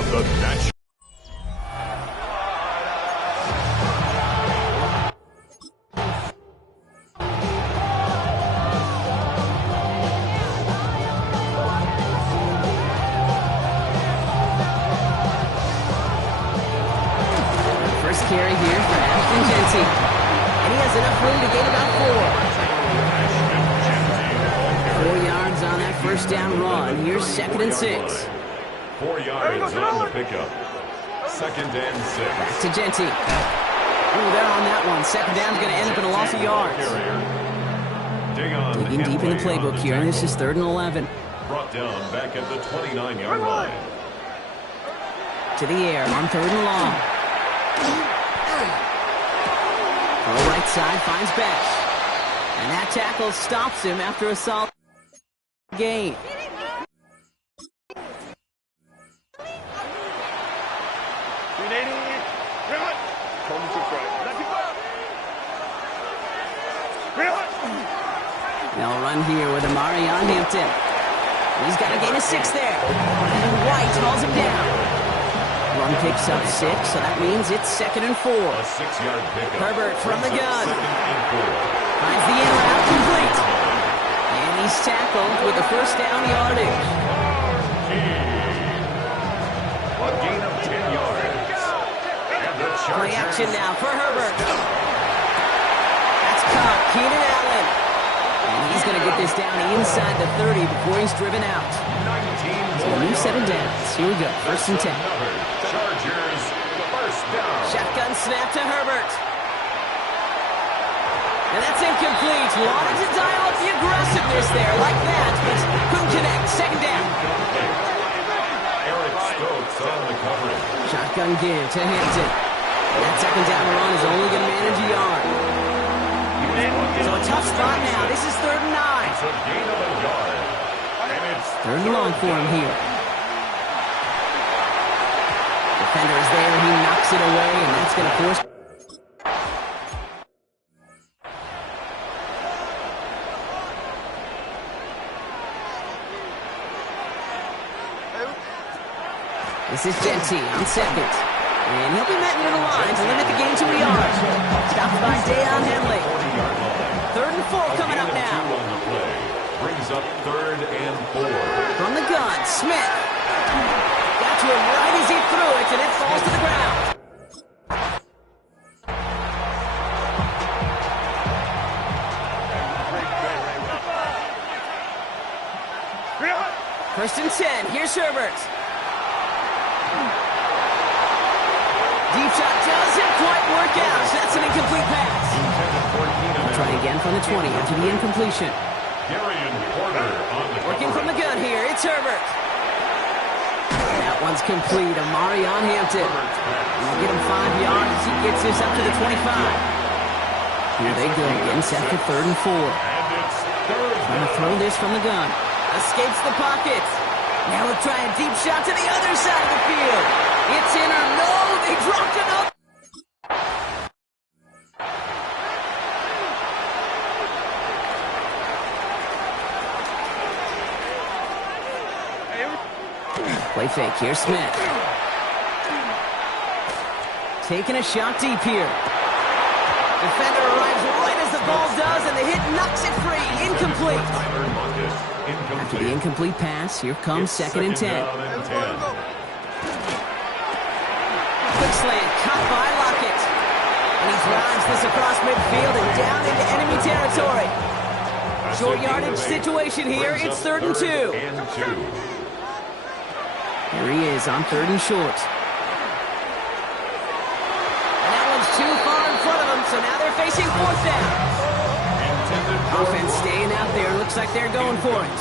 of the National. First carry here for Ashton Jeanty. And he has enough room to gain about 4. 4 yards on that first down run. Here's 2nd and 6. 4 yards on the pickup. 2nd and 6. Back to Jeanty. Ooh, they're on that one. 2nd down's going to end up in a loss of yards. Digging deep in the playbook here, and this is 3rd and 11. Brought down back at the 29-yard line. To the air on 3rd and long. To the right side, finds Besh. And that tackle stops him after a solid gain. They'll run here with Amarion Hampton. He's got a gain of 6 there. And White hauls him down. Run picks up 6, so that means it's 2nd and 4. A 6-yard pickup. Herbert from the gun. 2nd and 4. Finds the in route complete. And he's tackled with the first down yardage. A gain of 10 yards. And the Play Chargers. action now for Herbert. That's caught. Keenan Allen. And he's going to get this down inside the 30 before he's driven out. 19 So a new 7 downs. Here we go. 1st and 10. Chargers, first down. Shotgun snap to Herbert. And that's incomplete. Wanted to dial up the aggressiveness there like that, but couldn't connect. 2nd down. Eric Stokes on the coverage. Shotgun give to Hampton. And that 2nd down run is only going to manage a yard. So a tough spot now. This is 3rd and 9. It's a gain of a yard. And it's 3rd and long for him here. Defender is there. He knocks it away, and that's going to force. This is Jeanty on 2nd. And he'll be met near the line to limit the gain to a yard. Stopped by Deion Henley. 3rd and 4 coming up now. Two on the play. Brings up 3rd and 4. From the gun, Smith. Got to him right as he threw it, and it falls to the ground. First and 10. Here's Herbert. Deep shot doesn't quite work out. That's an incomplete pass. I'll try again from the 20 after the incompletion. Darian Porter on the Working from the gun here. It's Herbert. That one's complete. Amarion Hampton. We'll get him 5 yards as he gets this up to the 25. Here they go again, set for 3rd and 4. Trying to throw this from the gun. Escapes the pocket. Now we'll try a deep shot to the other side of the field. It's in or no, they dropped it up. Play fake here, Smith. Taking a shot deep here. Defender arrives right as the ball does, and the hit knocks it free. Incomplete. After the incomplete pass, here comes 2nd and 10. Quick slant, caught by Lockett. And he drives this across midfield and down into enemy territory. Short yardage situation here. It's 3rd and 2. Here he is on 3rd and short. And that one's too far in front of him, so now they're facing 4th down. Offense staying out there. Looks like they're going for it.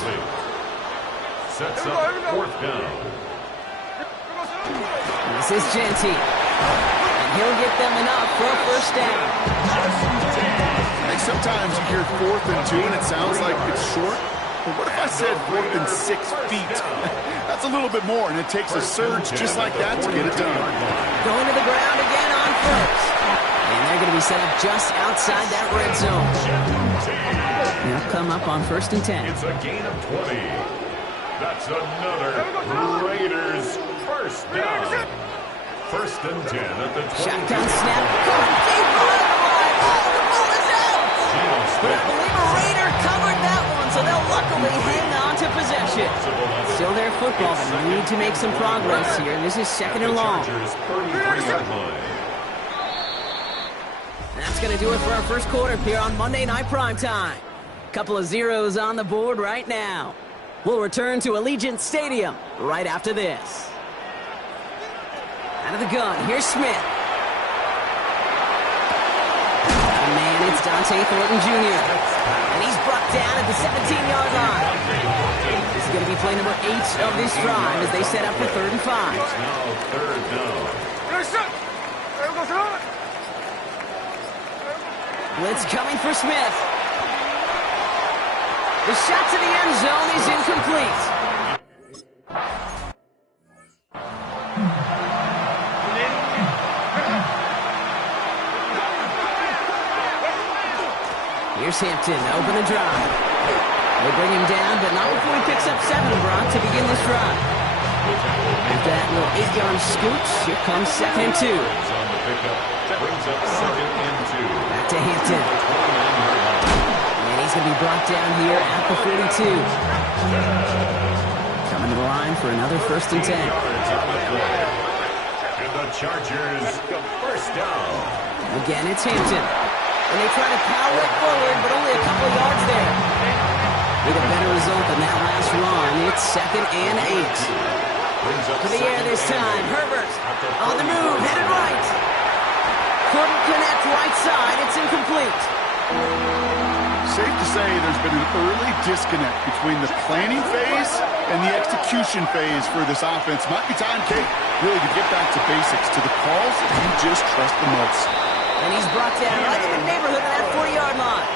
Sets up 4th down. This is Jeanty. And he'll get them enough for a first down. Like sometimes you hear 4th and 2 and it sounds like it's short. But what if I said 4th and 6 feet? That's a little bit more, and it takes a surge just like that to get it done. Going to the ground again on 1st. And they're going to be set up just outside that red zone. They'll come up on 1st and 10. It's a gain of 20. That's another Raiders first down. First and 10 at the 20. Shotgun snap. Going deep on the line. Oh, the ball is out. But I believe a Raider covered that one, so they'll luckily hang on to possession. Still their football, but need to make some progress here. This is second and long. That's going to do it for our first quarter here on Monday Night Primetime. Couple of zeros on the board right now. We'll return to Allegiant Stadium right after this. Out of the gun, here's Smith. Oh man, it's Dante Thornton Jr. And he's brought down at the 17-yard line. This is going to be play number 8 of this drive as they set up for 3rd and 5. Now third down. Blitz coming for Smith. The shot to the end zone is incomplete. Here's Hampton, open and drive. They bring him down, but not before he picks up 7, Brock, to begin this drive. After that little 8-yard scooch, here comes 2nd and 2. Brings up 2nd and 2. Back to Hampton. And he's going to be brought down here at the 42. Coming to the line for another 1st and 10. And the Chargers first down. Again, it's Hampton. And they try to power it forward, but only a couple of yards there. With a better result than that last run, it's 2nd and 8. To the air this time, Herbert on the move, headed right. Couldn't connect right side, it's incomplete. Safe to say there's been an early disconnect between the planning phase and the execution phase for this offense. Might be time, Kate, really to get back to basics, to the calls that you just trust the most. And he's brought down right in the neighborhood of that 40-yard line.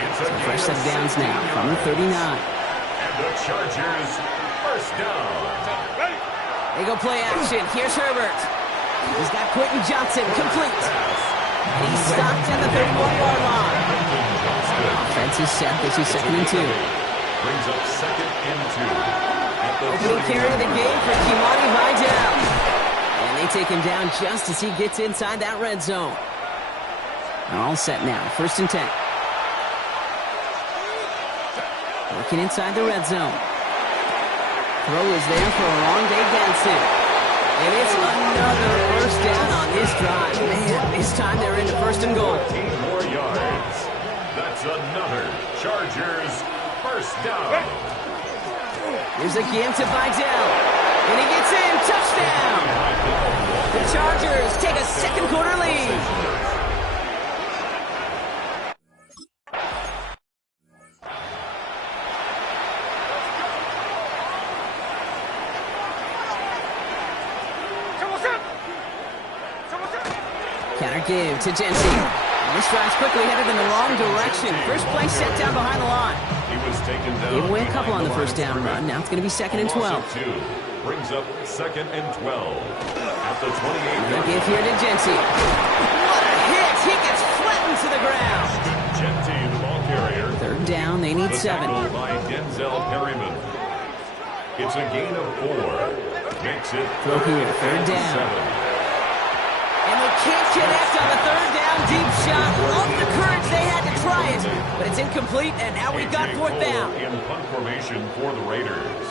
It's a fresh set of downs now from the 39. And the Chargers first down. They go play action. Here's Herbert. He's got Quentin Johnson complete. And he's stopped at the 31-yard line. Offense is set. This is 2nd and 2. Brings up 2nd and 2. Opening carry of the game for Kimani Vidal. And they take him down just as he gets inside that red zone. They're all set now. 1st and 10. Working inside the red zone. Throw is there for Oronde Gansett. And it's another first down on this drive. Man, this time they're into 1st and goal. 15 more yards. That's another Chargers first down. Here's a game to Vidal. And he gets in. Touchdown. The Chargers take a 2nd quarter lead. Counter give to Jensen. This drive's quickly headed in the wrong direction. First play set down behind the line. He was taken down. Gave away a couple on the first down run. Now it's going to be 2nd and 12. Brings up 2nd and 12. At the 28. The give here to Jensen. What a hit! He gets flattened to the ground. Genty, the ball carrier. 3rd down. They need 7. By Denzel Perryman. It's a gain of 4. Makes it Throw here. 3rd down. 7. And they can't connect on the 3rd down deep shot. Love the courage they had to try it, but it's incomplete, and now we've got 4th down. In punt formation for the Raiders.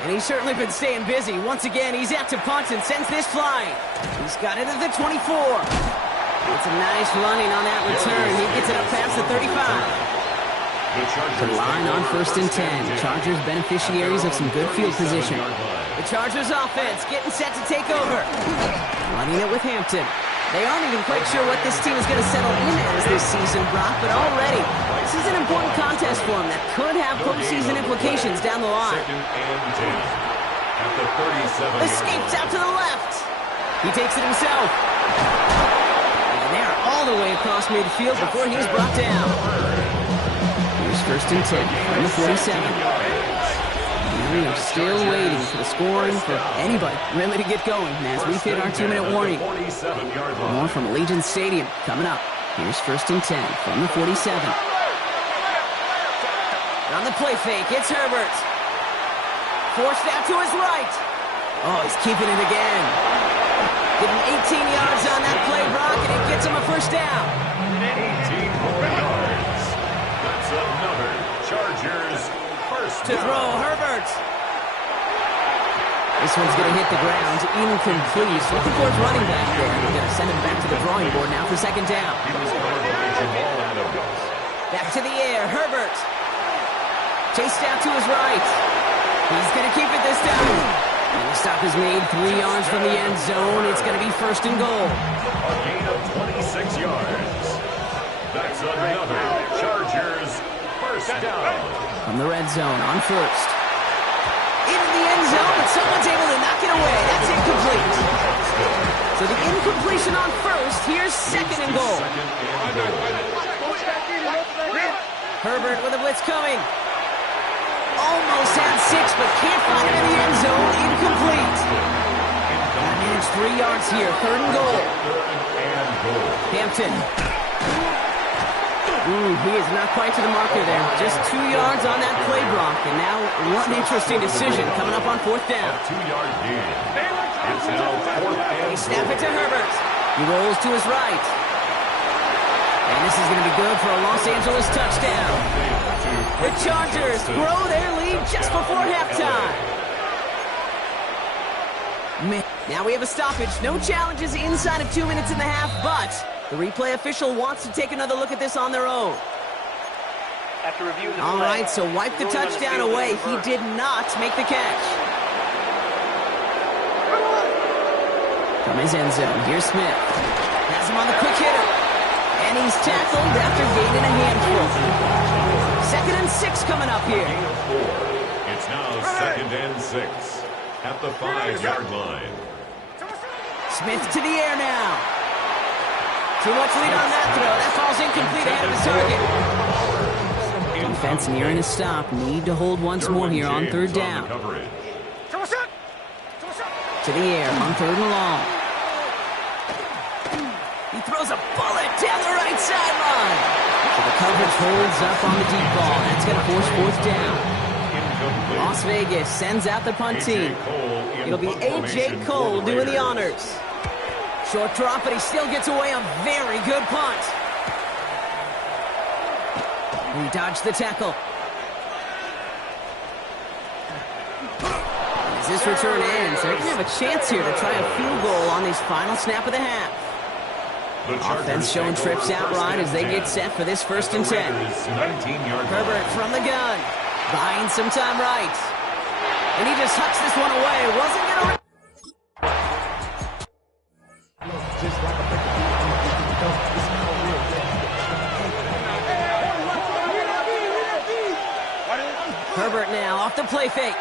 And he's certainly been staying busy. Once again, he's out to punt and sends this flying. He's got it at the 24. It's a nice running on that return. He gets it up past the 35. The line on 1st and 10. Chargers beneficiaries of some good field position. The Chargers offense getting set to take over. Running it with Hampton. They aren't even quite sure what this team is going to settle in as this season, Brock, but already this is an important contest for them that could have postseason implications down the line. 2nd and 10. At the 37. Escapes out to the left. He takes it himself. And they're all the way across midfield before he's brought down. Here's 1st and 10 from the 47. We are still waiting for the scoring for anybody really to get going as we've hit our 2-minute warning. More from Allegiant Stadium coming up. Here's 1st and 10 from the 47. On the play fake, it's Herbert. Forced out to his right. Oh, he's keeping it again. Getting 18 yards on that play, Brock, and it gets him a first down. 18 more yards. That's another Chargers first To down. throw, Herbert. This one's going to hit the ground, incomplete. Looking for his running back there. They're going to send him back to the drawing board now for second down. He was covered by Jamal Adams. Back to the air, Herbert. Chased out to his right. He's going to keep it this time. And the stop is made 3 yards from the end zone. It's going to be first and goal. A gain of 26 yards. That's another Chargers first down. From the red zone on first. Into the end zone, but someone's able to knock it away. That's incomplete. So the incompletion on first. Here's second and goal. Herbert with a blitz coming. Almost had 6, but can't find him in the end zone. Incomplete. Got managed 3 yards here. Third and goal. Hampton. He is not quite to the marker there. Just 2 yards on that play block. And now one interesting decision coming up on fourth down. 2-yard gain. It's now fourth and They snap it to Herbert. He rolls to his right. And this is going to be good for a Los Angeles touchdown. The Chargers grow their lead just before halftime. Now we have a stoppage. No challenges inside of 2 minutes and a half, but the replay official wants to take another look at this on their own. After reviewing the All play, right, so wipe the ruling on touchdown field away. is He reversed. did not make the catch. From his end zone, here's Smith. Has him on the quick hitter. And he's tackled after gaining a handful. 2nd and 6 coming up here. It's now 2nd and 6 at the 5-yard line. Smith to the air now. Too much lead on that throw. That falls incomplete ahead of his target. Defense nearing a stop. Need to hold once more here on third down. To the air on third and long. He throws a bullet down the right sideline. So the coverage holds up on the deep ball. That's going to force fourth down. Las Vegas sends out the punt team. It'll be A.J. Cole doing the honors. Short drop, but he still gets away a very good punt. He dodged the tackle. As this return ends, they're going to have a chance here to try a field goal on this final snap of the half. Offense showing trips outright as they get set for this 1st and 10. Herbert from the gun. Buying some time right. And he just hucks this one away. Wasn't going to... Herbert now off the play fake.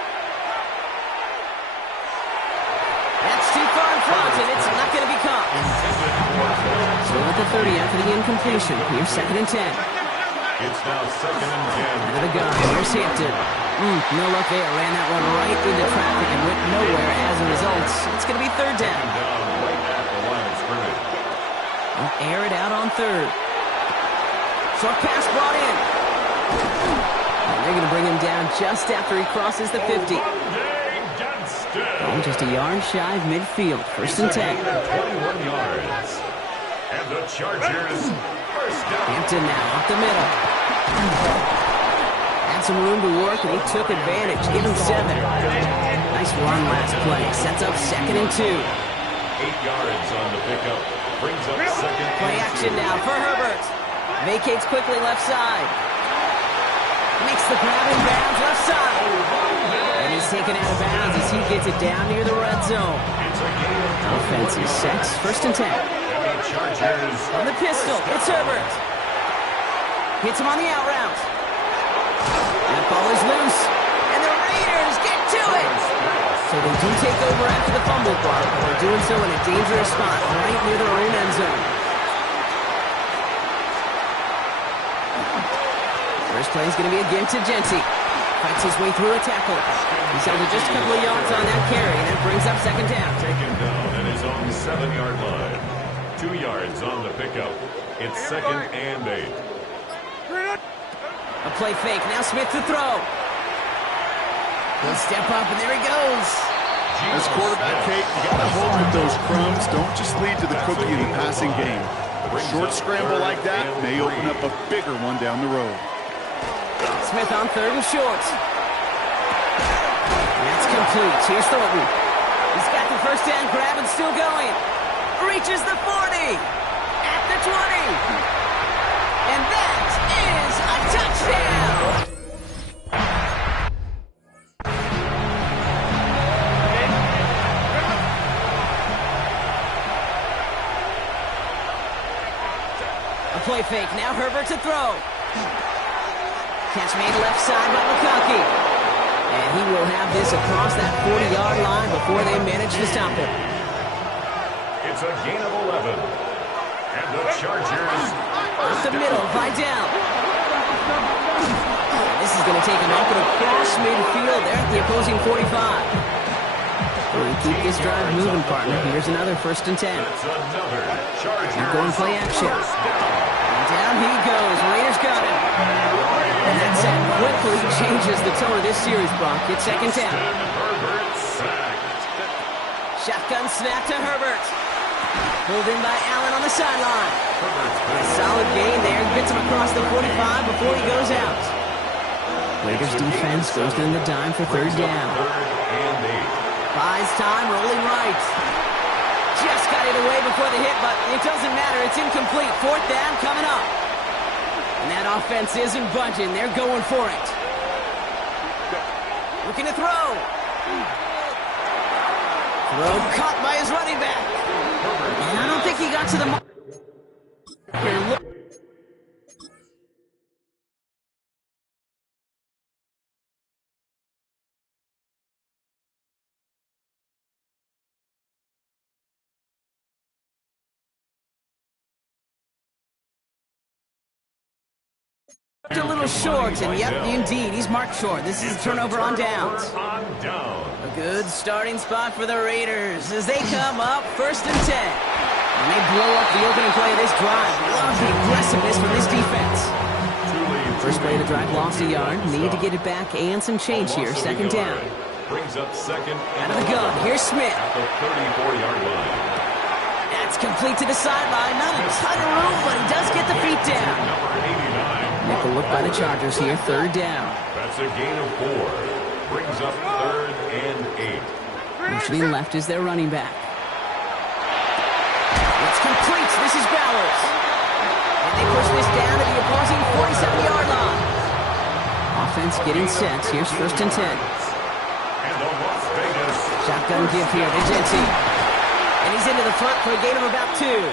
That's too far in front, and it's not going to be caught. So at the 30 after the incompletion. Here's 2nd and 10. It's now 2nd and 10. Out of the gun. Here's Hampton. No luck there. Ran that one right into traffic and went nowhere as a result. It's going to be third down. Right at the line of scrimmage. They'll air it out on third. Short pass brought in. And they're going to bring him down just after he crosses the 50. Just a yard shy of midfield. 1st and 10. 21 yards. And the Chargers first down. Hampton now off the middle. Had some room to work, and he took advantage. Give him 7. Nice run last play. Sets up 2nd and 2. 8 yards on the pickup. Brings up 2nd. Play action now for Herbert. Vacates quickly left side. Makes the grab in bounds left side. And he's taken out of bounds as he gets it down near the red zone. Offense is set. 1st and 10. Chargers On the pistol, it's Herbert. Hits him on the out route. That ball is loose. And the Raiders get to it. So they do take over after the fumble block, but they're doing so in a dangerous spot right near their own end zone. First play is going to be again to Genty. Fights his way through a tackle. He's held to just a couple of yards on that carry, and that brings up 2nd down. taken down at his own 7-yard line. 2 yards on the pickup. It's 2nd and 8. A play fake. Now Smith to throw. He'll step up, and there he goes. As quarterback, Kate, you got to hope that those crumbs don't just lead to the cookie in the passing game. A short scramble like that may open up a bigger one down the road. Smith on 3rd and short. That's complete. Here's Thornton. He's got the first down grab and still going. Reaches the 40. At the 20. And that is a touchdown. A play fake. Now Herbert to throw. Catch made left side by McConkey. And he will have this across that 40-yard line before they manage to stop him. It's a gain of 11. And the Chargers Up the middle, Vidal. This is going to take him up and across midfield there at the opposing 45. We'll keep this drive moving, partner. Here's another 1st and 10. That's another Chargers. Now going play action. And down he goes. Raiders got him. And that set quickly changes the tone of this series, Brock. It's 2nd down. Herbert sacked. Shotgun snap to Herbert. Pulled in by Allen on the sideline. And a solid gain there. Gets him across the 45 before he goes out. Raiders defense goes in the dime for 3rd down. 3rd and 8. Buys time, rolling right. Just got it away before the hit, but it doesn't matter. It's incomplete. 4th down coming up. And that offense isn't budging. They're going for it. Looking to throw. Throw caught by his running back. And I don't think he got to the mark. A little short, and yep, indeed, he's marked short. This is a turnover on downs. A good starting spot for the Raiders as they come up 1st and 10. And they blow up the opening play of this drive. Love the aggressiveness from this defense. First play of the drive lost a yard. Need to get it back and some change here. 2nd down. Brings up 2nd. Out of the gun. Here's Smith. At the 34-yard line. That's complete to the sideline. Not a ton of room, but he does get the feet down. Number 89. Make a look by the Chargers here. 3rd down. That's a gain of 4. Brings up 3rd and 8. Motioning left is their running back. It's complete. This is Bowers. And they push this down to the opposing 47-yard line. Offense getting set. Here's 1st and 10. And the Las Vegas. Shotgun give here to Genty. And he's into the front for a gain of about 2.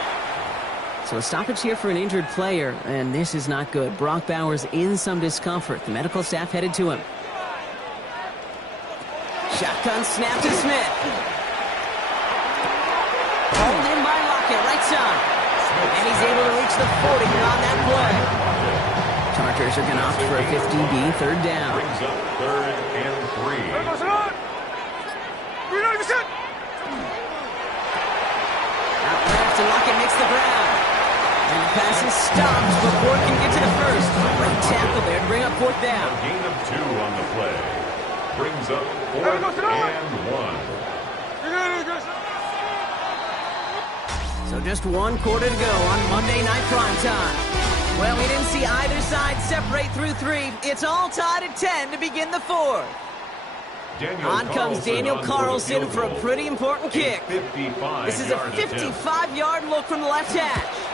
So a stoppage here for an injured player, and this is not good. Brock Bowers in some discomfort. The medical staff headed to him. Shotgun snap to Smith. Pulled in by Lockett, right side. And he's able to reach the 40 on that play. Chargers are going to opt for a 50B, 3rd down. Brings up 3rd and 3. Out left, and Lockett makes the ground. And the pass is stopped before it can get to the 1st. Great tackle there to bring up 4th down. A gain of 2 on the play. Brings up 4th and 1. So just 1 quarter to go on Monday Night Primetime. Well, we didn't see either side separate through 3. It's all tied at 10 to begin the 4th. On comes Daniel Carlson for a pretty important kick. This is a 55-yard look from the left hash.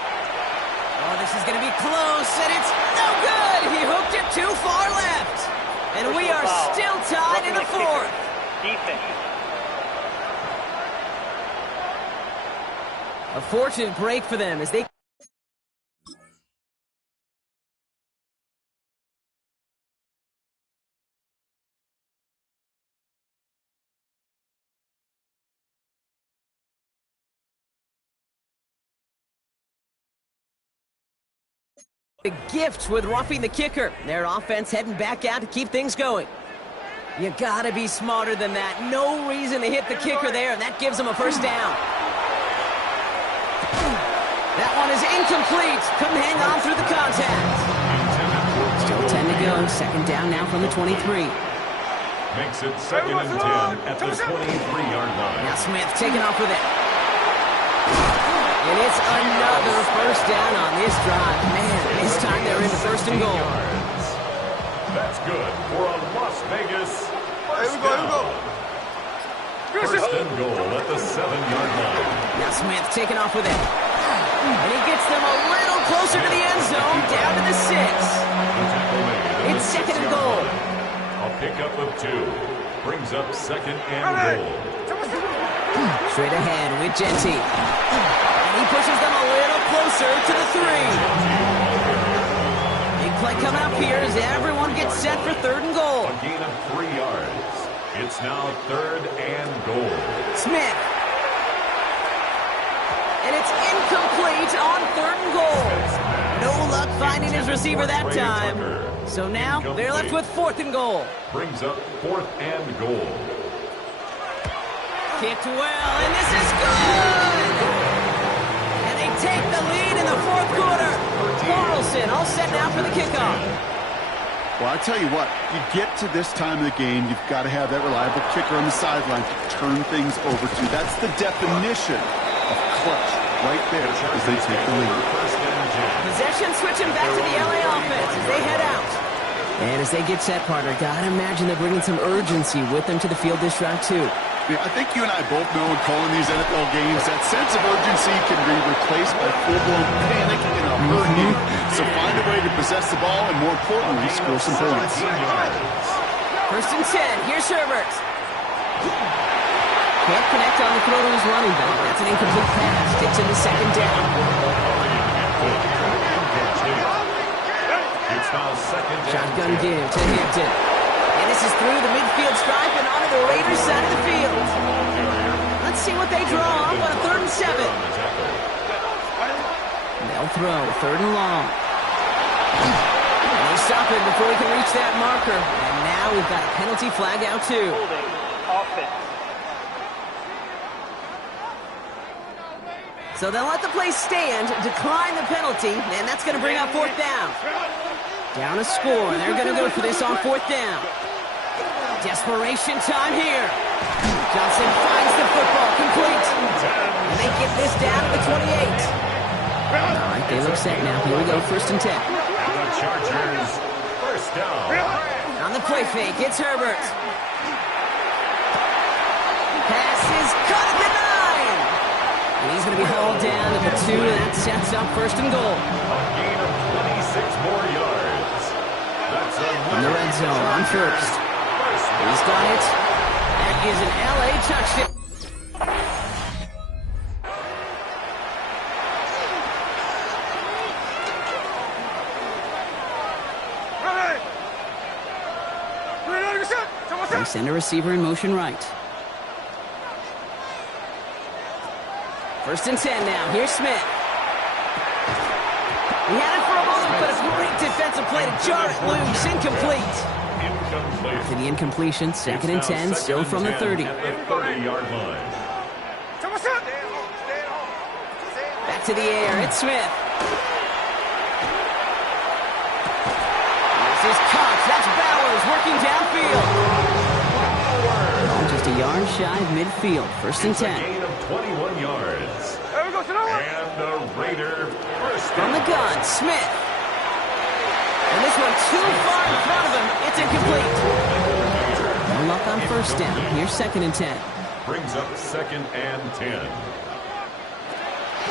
Oh, this is going to be close, and it's no good. He hooked it too far left. And we are still tied in the 4th. Defense. A fortunate break for them as they... The gift with roughing the kicker. Their offense heading back out to keep things going. You gotta be smarter than that. No reason to hit the kicker there, and that gives them a 1st down. That one is incomplete. Couldn't hang on through the contact. Still 10 to they go. Second down now from the 23. Makes it 2nd and 10 at the 23-yard line. Now Smith taking off with it. And it's another first down on this drive. Man, this time they're in the 1st and goal. That's good for a Las Vegas first down. 1st and goal at the 7-yard line. Now Smith taking off with it. And he gets them a little closer to the end zone, down to the 6. It's 2nd and goal. A pickup of 2. Brings up 2nd and goal. Straight ahead with Genty. And he pushes them a little closer to the 3. Big play coming up here as everyone gets set for 3rd and goal. A gain of 3 yards. It's now 3rd and goal. Smith. And it's incomplete on 3rd and goal. No luck finding his receiver that time. So now they're left with 4th and goal. Brings up 4th and goal. Kicked well, and this is good! And they take the lead in the 4th quarter. Carlson all set now for the kickoff. Well, I tell you what, you get to this time of the game, you've got to have that reliable kicker on the sideline to turn things over to. That's the definition of clutch right there as they take the lead. Possession switching back to the LA offense as they head out. And as they get set, partner, gotta imagine they're bringing some urgency with them to the field this drive, too. Yeah, I think you and I both know in calling these NFL games, that sense of urgency can be replaced by full-blown panic in a hurry. So find a way to possess the ball and, more importantly, score some points. 1st and 10. Here's Herbert. Can't connect on the throw to his running back. That's an incomplete pass. Takes him to 2nd down. It's now 2nd down. Shotgun give to Hampton. And this is through the midfield stripe and onto the Raiders side of the field. Let's see what they draw up on a 3rd and 7. They'll throw 3rd and long. And they stop it before he can reach that marker. And now we've got a penalty flag out too. Holding offense. So they'll let the play stand, decline the penalty, and that's going to bring up 4th down. Down a score, and they're going to go for this on 4th down. Desperation time here. Johnson finds the football, complete. And they get this down to the 28. All right, they look set now. Here we go, 1st and 10. The Chargers, 1st down. On the play fake, it's Herbert. Pass is caught at the 9. And he's going to be hauled down to the 2, and that sets up 1st and goal. A gain of 26 more yards. That's In the red zone on 1st. He's got it. That is an LA touchdown. They send a receiver in motion right. 1st and 10 now. Here's Smith. He had it for a moment, but a great defensive play to jar it loose. Incomplete. After the incompletion, 2nd and 10, still from the 30. At the 30-yard line. Back to the air, it's Smith. This is Cox, that's Bowers working downfield. Oh, just a yard shy of midfield, 1st and 10. A gain of 21 yards. And the Raider first From the gun, Smith. And this one too far in front of him. It's incomplete. No luck on 1st down. Here's 2nd and 10. brings up 2nd and 10.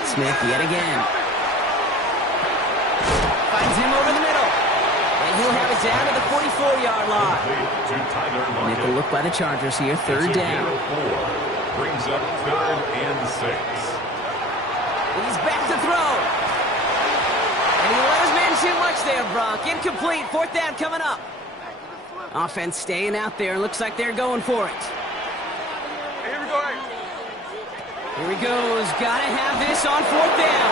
Smith yet again. Finds him over the middle. And he'll have it down to the 44-yard line. To Tyler Lockett. Nickel look by the Chargers here. 3rd down. Brings up 3rd and 6. He's back to throw. And he let his man too much there, Brock. Incomplete. 4th down coming up. Offense staying out there. Looks like they're going for it. Here we go. Here he goes. Gotta have this on 4th down.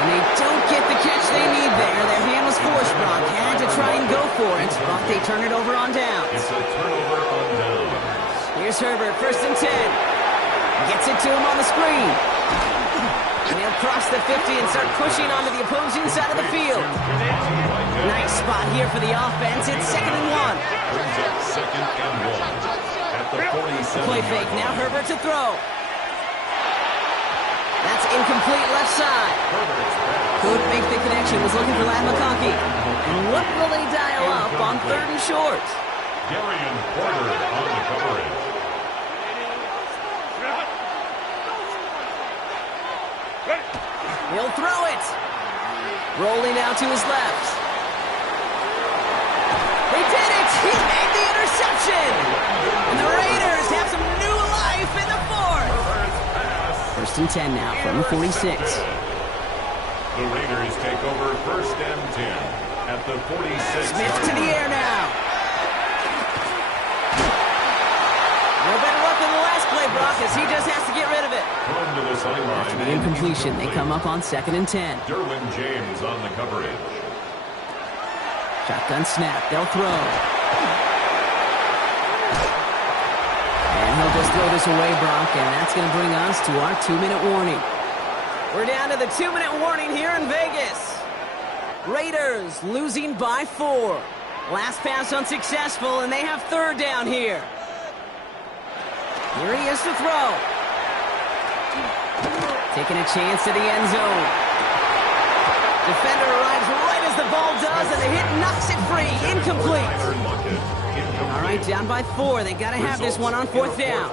And they don't get the catch they need there. Their hand was forced, Brock. Had to try and go for it, but they turn it over on downs. It's a turnover on downs. Here's Herbert, 1st and 10. Gets it to him on the screen. And he'll across the 50 and start pushing onto the opposing side of the field. Nice spot here for the offense. It's 2nd and 1. Brings up 2nd and 1 at the 47. Play fake. Now Herbert to throw. That's incomplete left side. Couldn't make the connection. Was looking for Ladd McConkey. And what will they dial up on 3rd and short? Darian Porter on the coverage. He'll throw it. Rolling out to his left. They did it. He made the interception. And the Raiders have some new life in the 4th. 1st and 10 now from the 46. The Raiders take over 1st and 10 at the 46. Smith to the air now. No better luck than the last play, Brock, as he just has to get rid of it. Thrown to the sideline. The incompletion. They come up on 2nd and 10. Derwin James on the coverage. Shotgun snap. They'll throw. And he'll just throw this away, Brock, and that's going to bring us to our 2-minute warning. We're down to the 2-minute warning here in Vegas. Raiders losing by 4. Last pass unsuccessful, and they have 3rd down here. Here he is to throw. Taking a chance to the end zone. Defender arrives right as the ball does, and the hit knocks it free. Incomplete. All right, down by 4. They got to have this one on 4th down.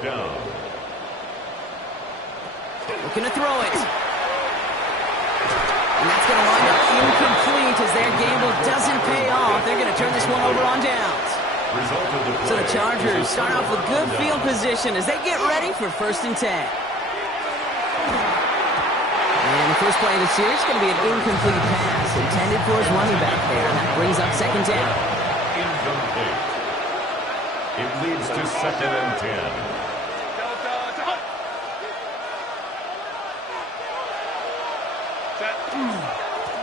Looking to throw it. And that's going to wind up incomplete as their gamble doesn't pay off. They're going to turn this one over on downs. So the Chargers start off with good field position as they get ready for 1st and 10. And the first play of the series is going to be an incomplete pass intended for his running back there. And that brings up 2nd down. Incomplete. It leads to 2nd and 10.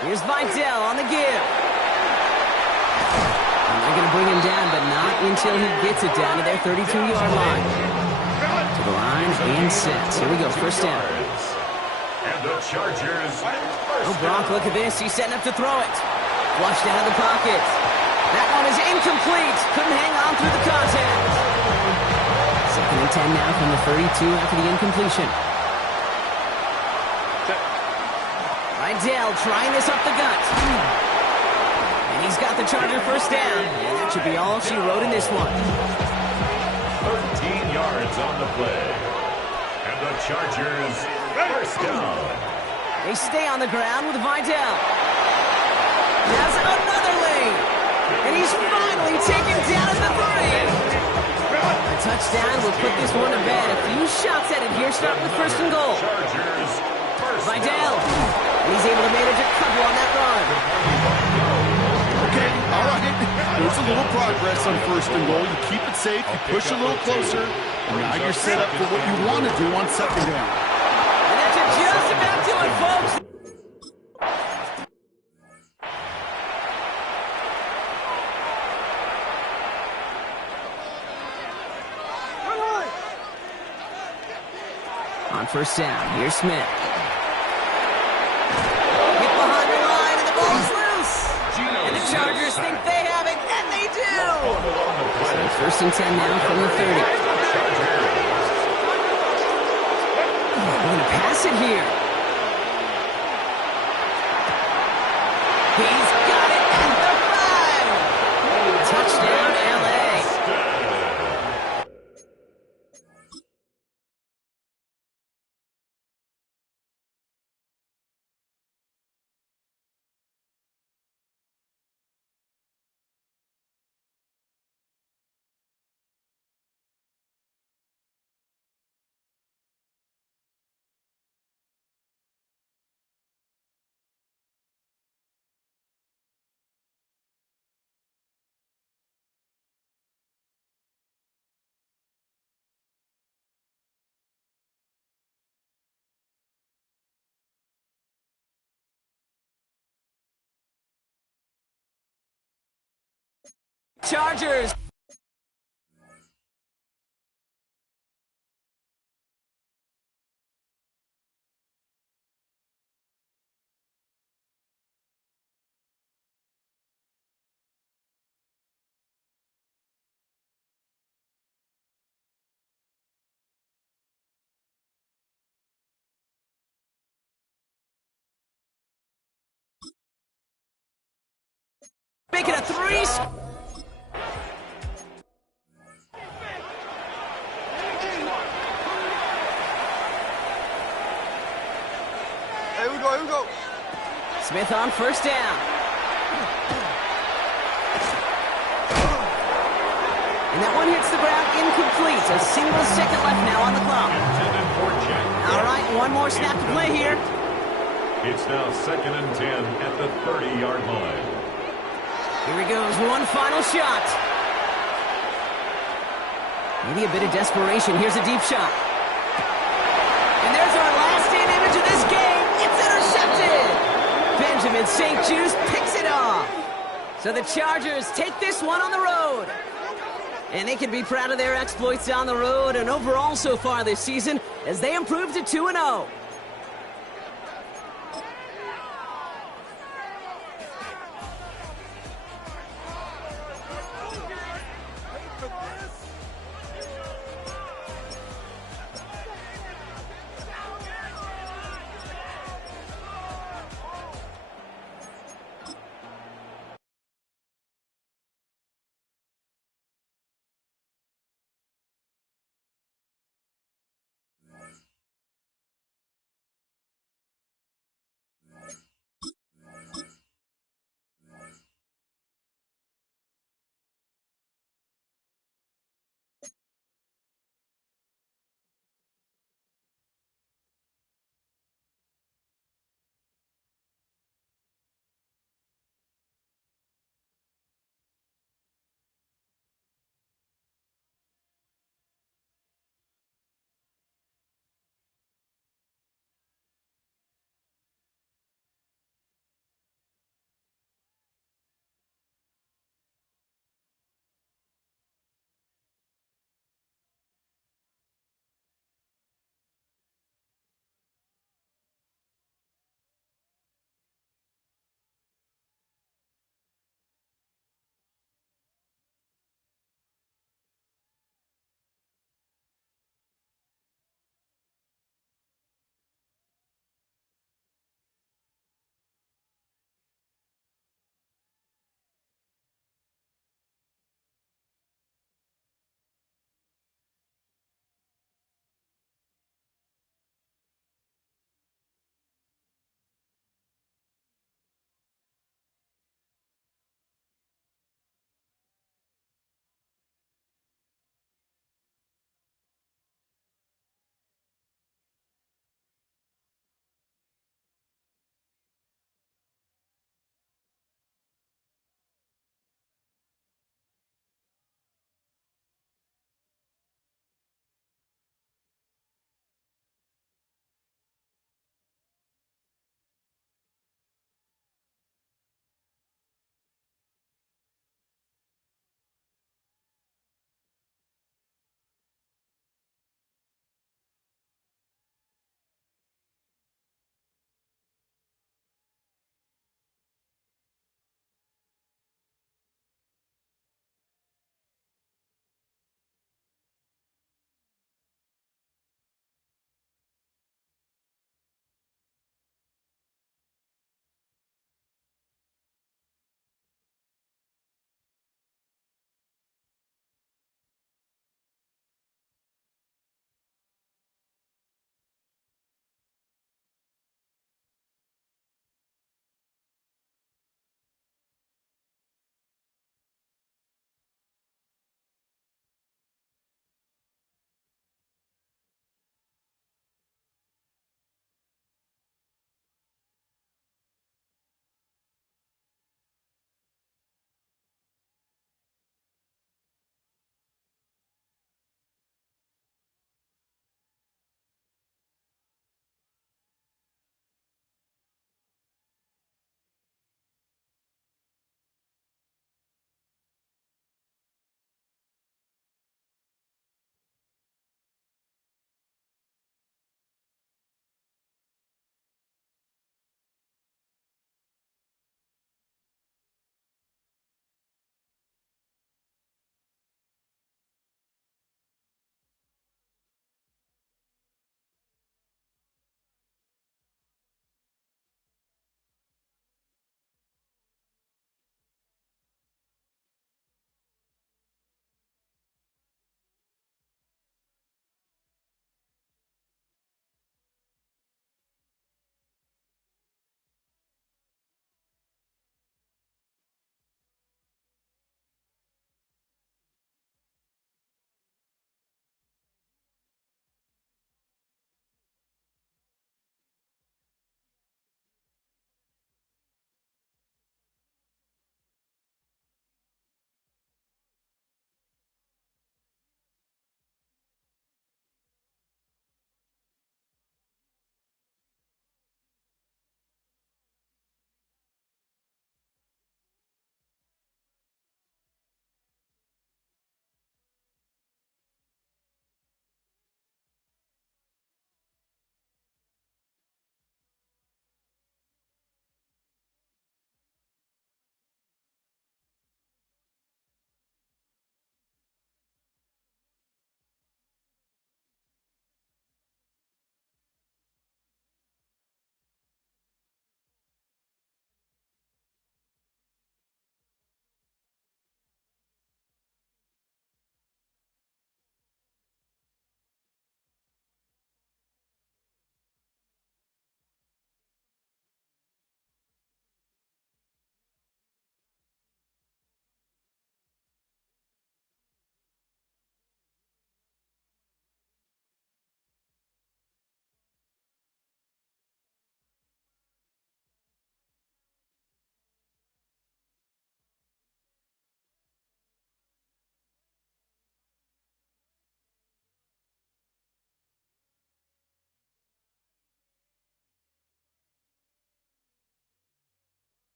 Here's Vidal on the give. And they're going to bring him down, but not until he gets it down to their 32-yard line. To the line and set. Here we go, 1st down. And the Chargers. Oh, Brock, look at this. He's setting up to throw it. Flushed out of the pocket. That one is incomplete. Couldn't hang on through the contact. 2nd and 10 now from the 32 after the incompletion. Vidal trying this up the gut. And he's got the Charger 1st down. And that should be all she wrote in this one. 13 yards on the play. And the Chargers 1st down. They stay on the ground with Vidal. Has another lane. And he's finally taken down at the 3. A touchdown will put this one to bed. A few shots at it here, starting with 1st and goal. Chargers 1st Vidal. And he's able to manage a couple on that run. Okay, all right. There's a little progress on 1st and goal. You keep it safe, you push a little closer, and now you're set up for what you want to do on 2nd down. And that's just about do it, folks. On 1st down, here's Smith. Hit behind the line, and the ball's loose. And the Chargers think they have it, and they do. So it's 1st and 10 now from the 30. They're going to pass it here. He's got it at the 5. Touchdown, L.A. Chargers. make it a 3. Here we go, here we go. Smith on first down. And that one hits the ground incomplete. A single second left now on the clock. Intended for Jack. All right, one more snap to play here. It's now 2nd and 10 at the 30-yard line. Here he goes, one final shot. Maybe a bit of desperation. Here's a deep shot. And there's our last-stand image of this game. It's intercepted. Benjamin St-Juste picks it off. So the Chargers take this one on the road. And they can be proud of their exploits on the road and overall so far this season as they improve to 2-0.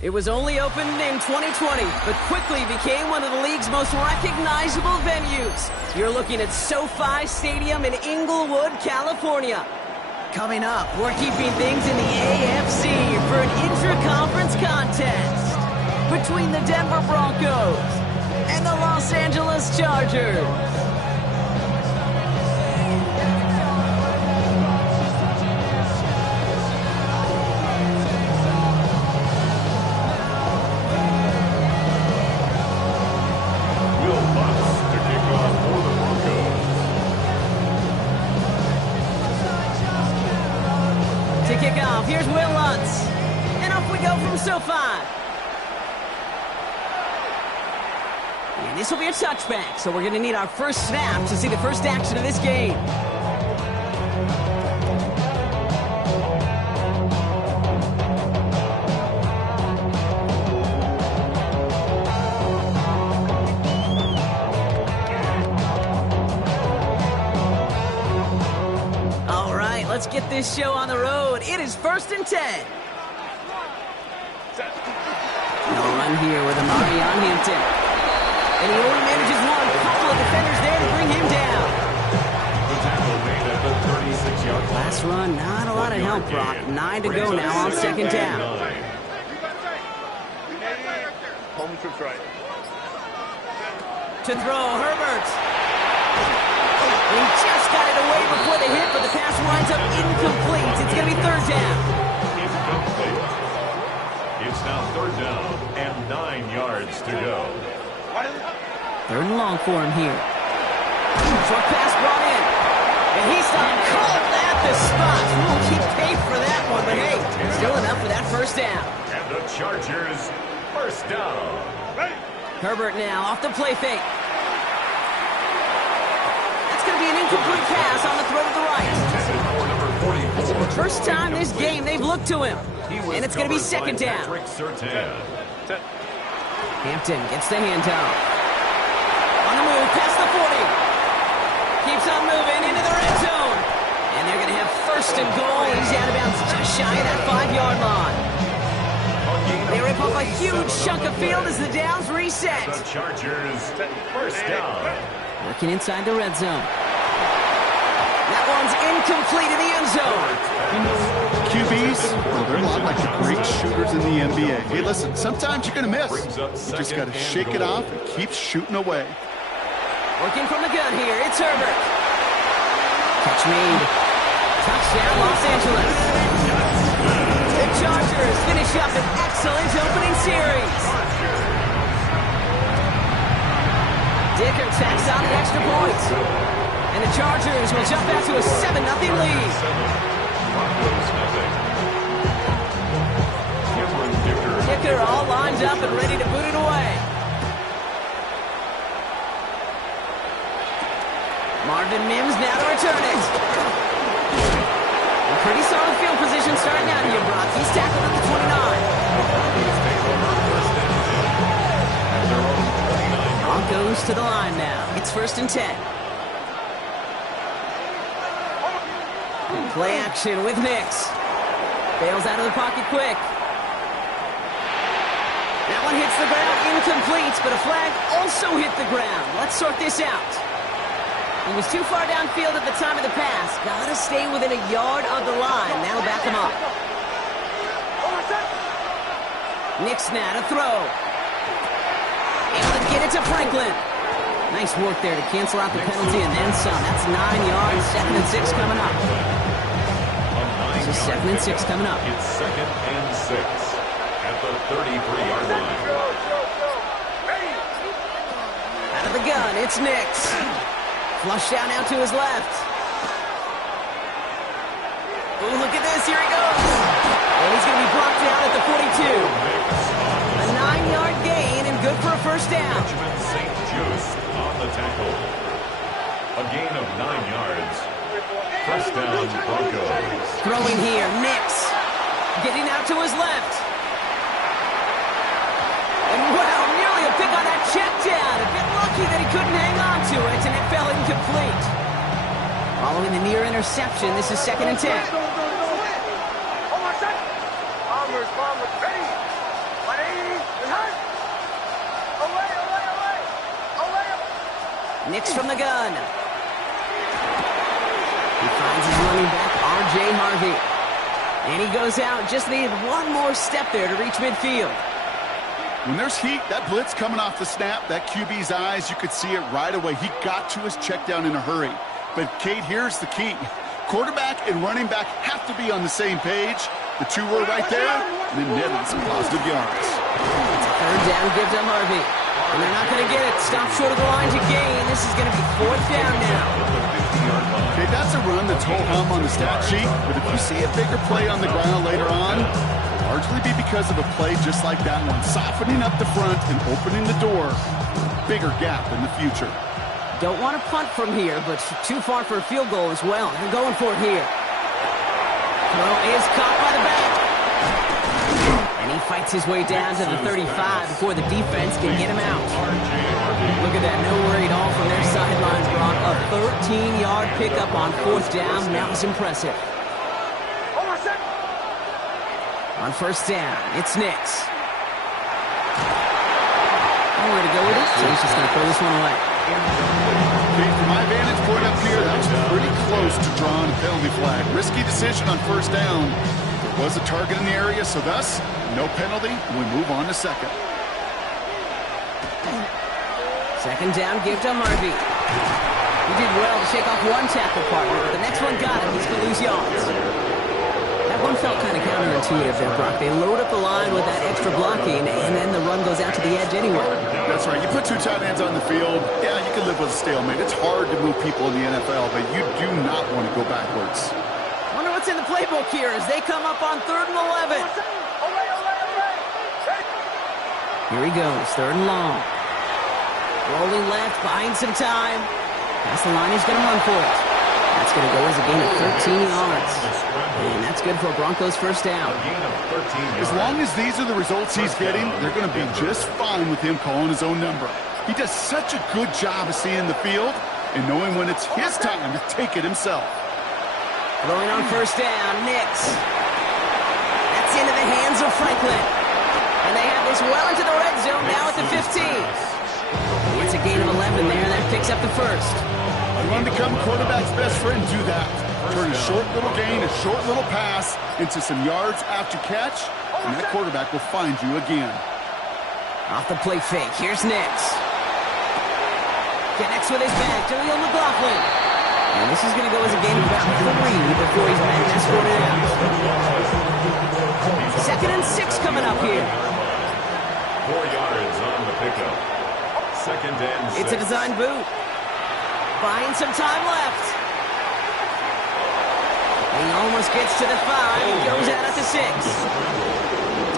It was only opened in 2020, but quickly became one of the league's most recognizable venues. You're looking at SoFi Stadium in Inglewood, California. Coming up, we're keeping things in the AFC for an intra-conference contest between the Denver Broncos and the Los Angeles Chargers. Here's Will Lutz, and off we go from SoFi. And this will be a touchback, so we're going to need our first snap to see the first action of this game. Let's get this show on the road. It is 1st and 10. No run here with Amari on Hampton. And he only manages one. Couple of defenders there to bring him down. The tackle made at the 36-yard line. Last run, not a lot of help, Brock. 9 to go now on 2nd down. Home troops right. To throw, Herbert. He just got it away before the hit, but the pass winds up incomplete. It's going to be 3rd down. Incomplete. It's now 3rd down and 9 yards to go. 3rd and long for him here. Short pass brought in. And he stopped cold at the spot. We'll keep pace for that one, but hey, still enough for that 1st down. And the Chargers, 1st down. Herbert now off the play fake. Be an incomplete pass on the throw to the right. First time this game they've looked to him. And it's going to be 2nd down. Hampton gets the handoff. On the move, past the 40. Keeps on moving into the red zone. And they're going to have 1st and goal. He's out of bounds just shy of that 5-yard line. They rip off a huge chunk of field as the downs reset. The Chargers, 1st down. Working inside the red zone. That one's incomplete in the end zone. QBs, well, they're a lot like the great shooters in the NBA. Hey, listen, sometimes you're going to miss. You just got to shake it off and keep shooting away. Working from the gun here, it's Herbert. Catch made. Touchdown, Los Angeles. The Chargers finish up an excellent opening series. Dicker tacks on the extra point. And the Chargers will jump out to a 7-0 lead. Dicker all lined up and ready to boot it away. Marvin Mims now to return it. A pretty solid field position starting out here, Brock. He's tackled at the 29. Broncos to the line now. It's 1st and 10. Play action with Nix. Bails out of the pocket quick. That one hits the ground, incomplete, but a flag also hit the ground. Let's sort this out. He was too far downfield at the time of the pass. Gotta stay within a yard of the line. That'll back him up. Nix now to throw. Able to get it to Franklin. Nice work there to cancel out the penalty and then some. That's 9 yards. 2nd and 6 coming up. So 2nd and 6 coming up. It's 2nd and 6 at the 33-yard line. Out of the gun, it's Nix. Flushed down now to his left. Oh, look at this. Here he goes. And he's going to be blocked down at the 42. A 9-yard gain and good for a first down. Benjamin St. Just on the tackle. A gain of 9 yards. First down, Broncos. Throwing here, Nix. Getting out to his left. And well, nearly a pick on that check down. A bit lucky that he couldn't hang on to it, and it fell incomplete. Following the near interception, this is 2nd and 10. Nix from the gun. He finds his running back, R.J. Harvey. And he goes out, just needed one more step there to reach midfield. When there's heat, that blitz coming off the snap, that QB's eyes, you could see it right away. He got to his check down in a hurry. But, Kate, here's the key. Quarterback and running back have to be on the same page. The two were right there, and then netted some positive yards. It's a 3rd down, give to Harvey. And they're not going to get it. Stop short of the line to gain. This is going to be 4th down now. Okay, that's a run that's ho-hum on the stat sheet, but if you see a bigger play on the ground later on, it'll largely be because of a play just like that one, softening up the front and opening the door for a bigger gap in the future. Don't want to punt from here, but too far for a field goal as well. They're going for it here. Throw is caught by the back. And he fights his way down to the 35 before the defense can get him out. Look at that, no worry at all from their sidelines, Brock. A 13-yard pickup on 4th down. That was impressive. On 1st down, it's Nix. Nowhere to go with it, so he's just going to throw this one away. Okay, from my vantage point up here, that's pretty close to drawing a penalty flag. Risky decision on 1st down. There was a target in the area, so thus, no penalty, and we move on to 2nd. 2nd down, give to Harvey. He did well to shake off one tackle partner, but the next one got him. He's going to lose yards. That one felt kind of counterintuitive there, Brock. They load up the line with that extra blocking, and then the run goes out to the edge anyway. That's right. You put 2 tight ends on the field, yeah, you can live with a stalemate. It's hard to move people in the NFL, but you do not want to go backwards. Wonder what's in the playbook here as they come up on 3rd and 11. Here he goes, 3rd and long. Rolling left, buying some time. Past the line, he's going to run for it. That's going to go as a gain of 13 yards. And that's good for a Broncos 1st down. As long as these are the results he's getting, they're going to be just fine with him calling his own number. He does such a good job of seeing the field and knowing when it's his time to take it himself. Throwing on 1st down, Nix. That's into the hands of Franklin. And they have this well into the red zone now at the 15. It's a gain of 11 there. That picks up the 1st. You want to become a quarterback's best friend, do that. Turn a short little gain, a short little pass into some yards after catch, and that quarterback will find you again. Off the play fake, here's Nix. Connects with his back, Jaleel McLaughlin. And this is going to go as a gain of about 3 before he's escorted out. 2nd and 6 coming up here. 4 yards on the pickup. 2nd and 6. It's a design boot. Buying some time left. He almost gets to the 5. He goes out at the 6.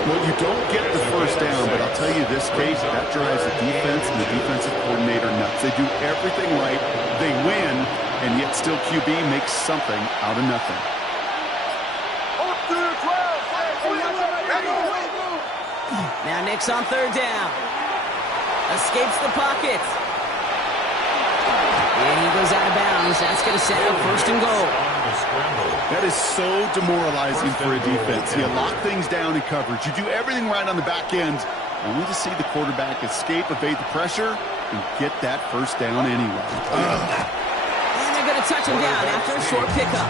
Well, you don't get the 1st down, but I'll tell you this, Case, that drives the defense and the defensive coordinator nuts. They do everything right. They win, and yet still QB makes something out of nothing. Now Nix on 3rd down. Escapes the pocket. And he goes out of bounds. That's going to set up 1st and goal. That is so demoralizing for a defense. You lock things down in coverage. You do everything right on the back end, only to see the quarterback escape, evade the pressure, and get that 1st down anyway. And they're going to touch him down after a short pickup.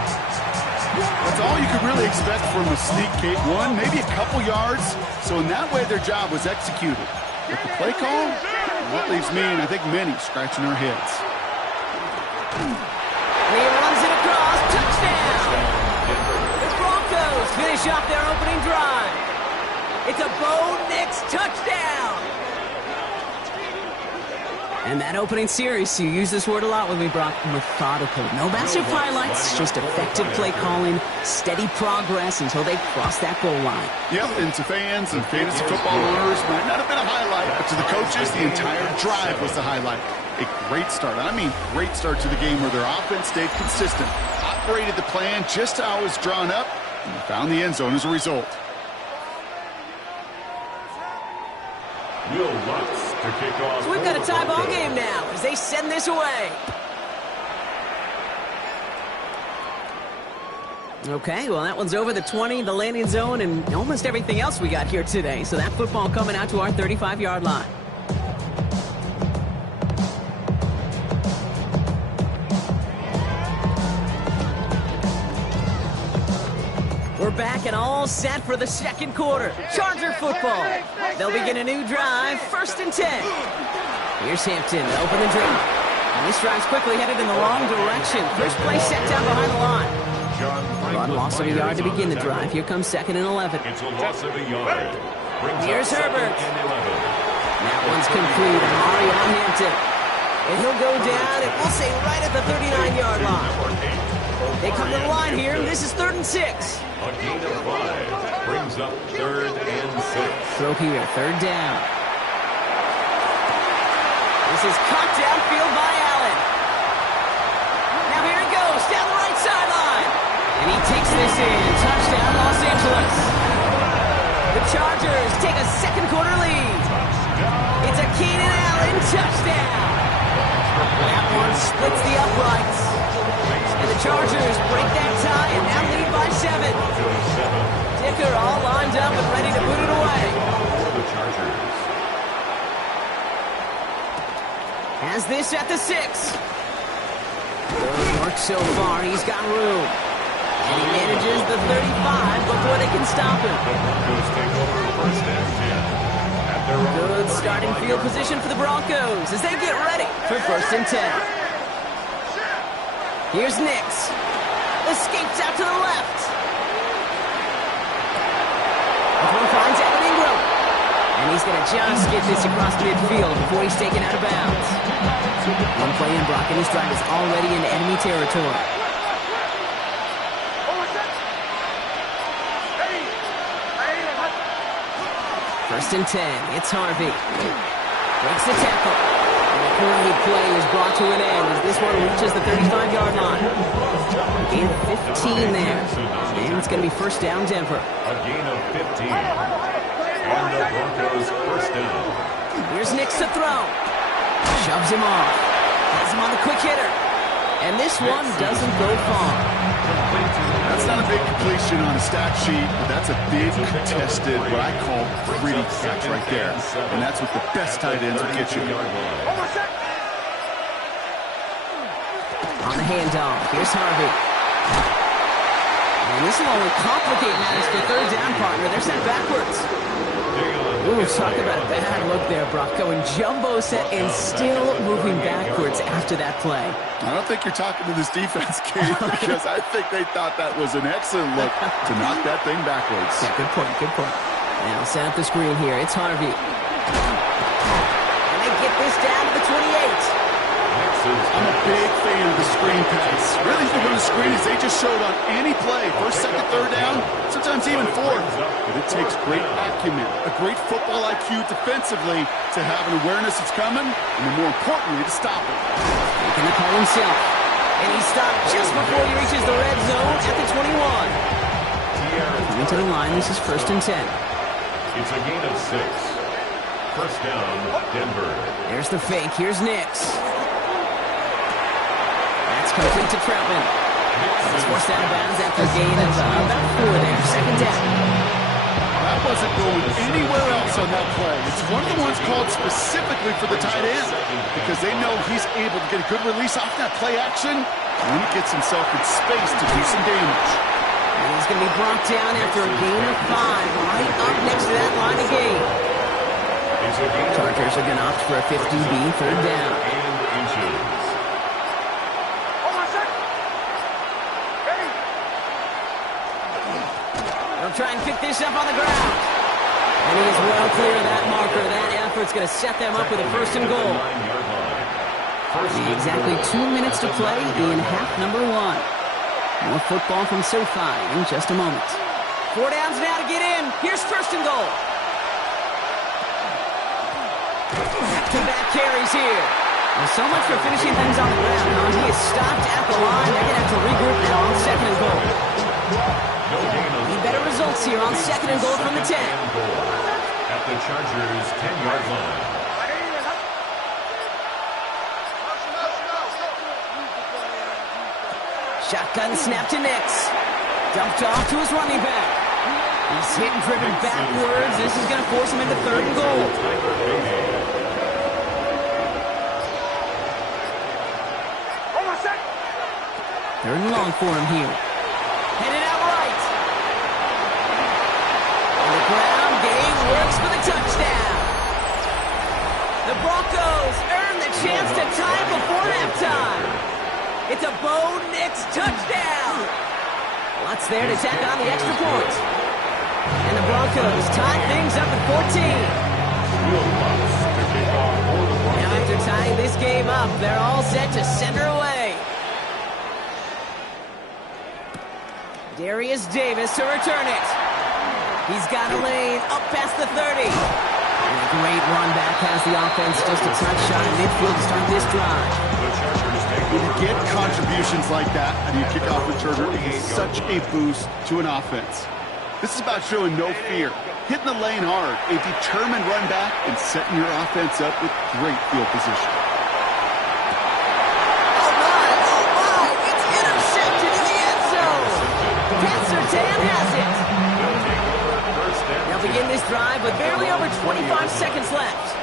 That's all you could really expect from a sneak, Kate. 1, maybe a couple yards. So in that way, their job was executed. But the play call, well, that leaves me and I think many scratching their heads. And he runs it across. Touchdown! The Broncos finish off their opening drive. It's a Bo Nix touchdown! And that opening series, you use this word a lot with me, Brock, methodical. No massive highlights, just effective play calling, steady progress until they cross that goal line. Yep, and to fans and fantasy football owners, might not have been a highlight, but to the coaches, the entire drive was the highlight. A great start, and I mean great start to the game where their offense stayed consistent, operated the plan just how it was drawn up, and found the end zone as a result. Will Lutz to kick off. So we've got a tie ball game now as they send this away. Okay, well, that one's over the 20, the landing zone, and almost everything else we got here today. So that football coming out to our 35-yard line. We're back and all set for the second quarter. Charger football. They'll begin a new drive, 1st and 10. Here's Hampton to open the drive. And this drive's quickly headed in the wrong direction. First play set down behind the line. Run loss of a yard to begin the drive. Here comes 2nd and 11. It's a loss of a yard. Here's Herbert. That one's complete. Mario Hampton. And he'll go down, and we'll say right at the 39-yard line. They come to the line here, and this is 3rd and 6. A gain of 5 brings up 3rd and 6. Throw here, 3rd down. This is caught downfield by Allen. Now here he goes, down the right sideline. And he takes this in. Touchdown, Los Angeles. The Chargers take a second quarter lead. It's a Keenan Allen touchdown. That one splits the uprights. And the Chargers break that tie and now lead by 7. Dicker all lined up and ready to boot it away. The Chargers. Has this at the 6. Good work so far. He's got room. And he manages the 35 before they can stop him. The Broncos take over 1st and 10. At their own Good starting field position for the Broncos as they get ready for 1st and 10. Here's Nix. Escapes out to the left. One finds Evan Ingram. And he's going to just get this across midfield before he's taken out of bounds. One play in, Brock, and his drive is already in enemy territory. First and 10. It's Harvey. Breaks the tackle. Great play is brought to an end as this one reaches the 35-yard line. Gain of 15 there. And it's going to be 1st down, Denver. A gain of 15. And the Broncos 1st down. Here's Nix to throw. Shoves him off. Has him on the quick hitter. And this one doesn't go far. That's not a big completion on a stat sheet, but that's a big contested, what I call gritty catch right there. And that's what the best tight ends will get you. On the handoff, here's Harvey. And this will only complicate matters for 3rd down, partner. They're sent backwards. Ooh, talk about a bad look there, Brock. Going jumbo set and still moving backwards after that play. I don't think you're talking to this defense, Kate, because I think they thought that was an excellent look to knock that thing backwards. Yeah, good point, good point. Now set up the screen here. It's Harvey. And they get this down to the 28. I'm a big fan of the screen pass. Really, the run of screen is they just showed on any play, 1st, 2nd, 3rd down, sometimes even 4th. But it takes great acumen, a great football IQ defensively to have an awareness it's coming, and then more importantly, to stop it. Making the call himself. And he stopped just before he reaches the red zone at the 21. Coming to the line, this is 1st and 10. It's a gain of 6. 1st down, Denver. There's the fake. Here's Nix. That's complete to Troutman. He's forced out of bounds after a gain of about 4 there. 2nd down. That wasn't going anywhere else on that play. It's one of the ones called specifically for the tight end because they know he's able to get a good release off that play action, and then he gets himself in space to do some damage. And he's going to be brought down after a gain of 5, right up next to that line of gain. Chargers are going to opt for a 50B 3rd down. They'll try and pick this up on the ground. And he is well clear of that marker. That effort's going to set them up with a 1st and goal. Exactly 2 minutes to play in half number 1. More football from SoFi in just a moment. 4 downs now to get in. Here's first and goal. Back-to-back carries here. Well, so much for finishing things on the ground. Huh? He is stopped at the line. They're going to have to regroup now on second and goal. Need better results here on second and goal from the 10. At the Chargers' 10-yard line. Shotgun snap to Nix. Dumped off to his running back. He's hit and driven backwards. This is going to force him into third and goal. Third and long for him here. Headed out right. On the ground, game works for the touchdown. The Broncos earn the chance to tie before halftime. It's a Bo Nix touchdown. What's there to tack on the extra point? And the Broncos tie things up at 14. Now after tying this game up, they're all set to center away. Darius Davis to return it. He's got a lane up past the 30. And a great run back has the offense just a touch shot of midfield to start this drive. When you get contributions like that out of your kickoff returner, it is such a boost to an offense. This is about showing no fear, hitting the lane hard, a determined run back, and setting your offense up with great field position. Oh my, it's intercepted in the end zone. Pat Surtain has it. They'll begin this drive with barely over 25 seconds left.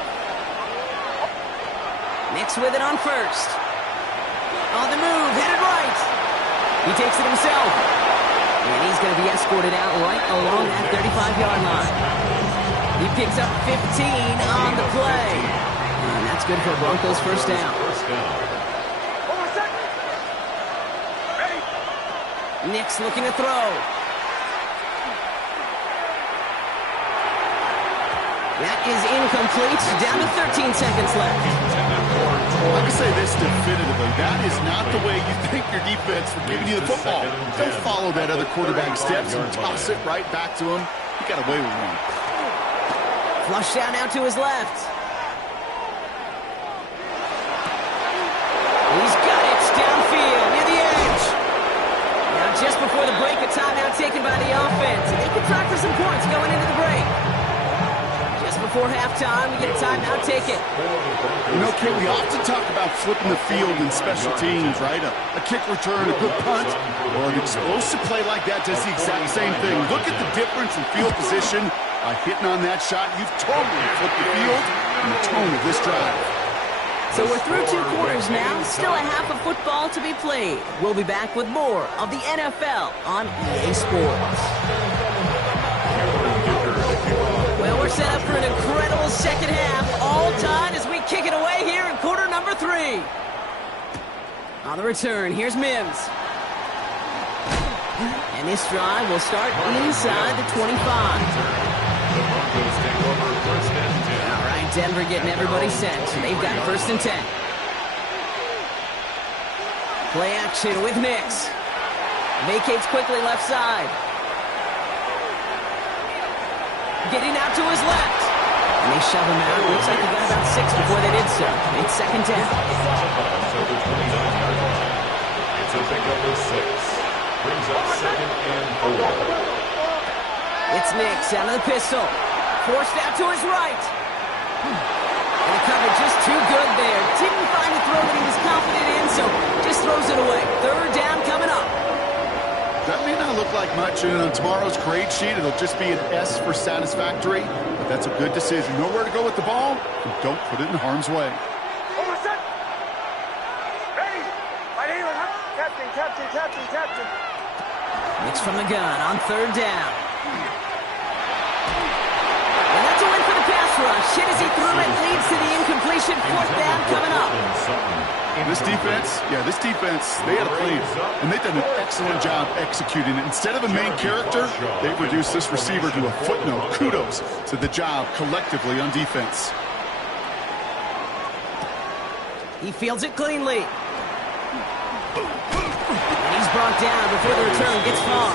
Nix with it on first. On the move, headed right. He takes it himself. And he's going to be escorted out right along that 35-yard line. He picks up 15 on the play. And that's good for Broncos first down. Nix looking to throw. That is incomplete. Down to 13 seconds left. Let me say this definitively. That is not the way you think your defense will give you the football. Don't follow that other quarterback steps and toss it right back to him. You got away with one. Flush down now to his left. He's got it downfield near the edge. Now just before the break, a timeout taken by the offense. They can try for some points going into the break. Before halftime, we get a timeout taken. You know, Kit, we often talk about flipping the field in special teams, right? A kick return, a good punt, or an explosive play like that does the exact same thing. Look at the difference in field position. By hitting on that shot, you've totally flipped the field and the tone of this drive. So we're through 2 quarters now. Still a half of football to be played. We'll be back with more of the NFL on EA Sports. Well, we're set up for an incredible second half. All tied as we kick it away here in quarter number 3. On the return, here's Mims. And this drive will start inside the 25. All right, Denver getting everybody set. They've got first and 10. Play action with Nix. Vacates quickly left side. Getting out to his left. And they shove him out. Looks like they got about 6 before they did so. It's second down. It's a big number 6. Brings up second and 4. It's Nix out of the pistol. Forced out to his right. And the cover just too good there. Didn't find a throw that he was confident in, so just throws it away. Third down coming up. That may not look like much, and on tomorrow's grade sheet, it'll just be an S for satisfactory, but that's a good decision. Know where to go with the ball, and don't put it in harm's way. Captain. Nix from the gun on third down. And that's a win for the pass rush. Hit as he threw it, leads to the incompletion. Fourth down coming up. This defense, they had a plan, and they've done an excellent job executing it. Instead of a main character, they've reduced this receiver to a footnote. Kudos to the job collectively on defense. He fields it cleanly. And he's brought down before the return gets far.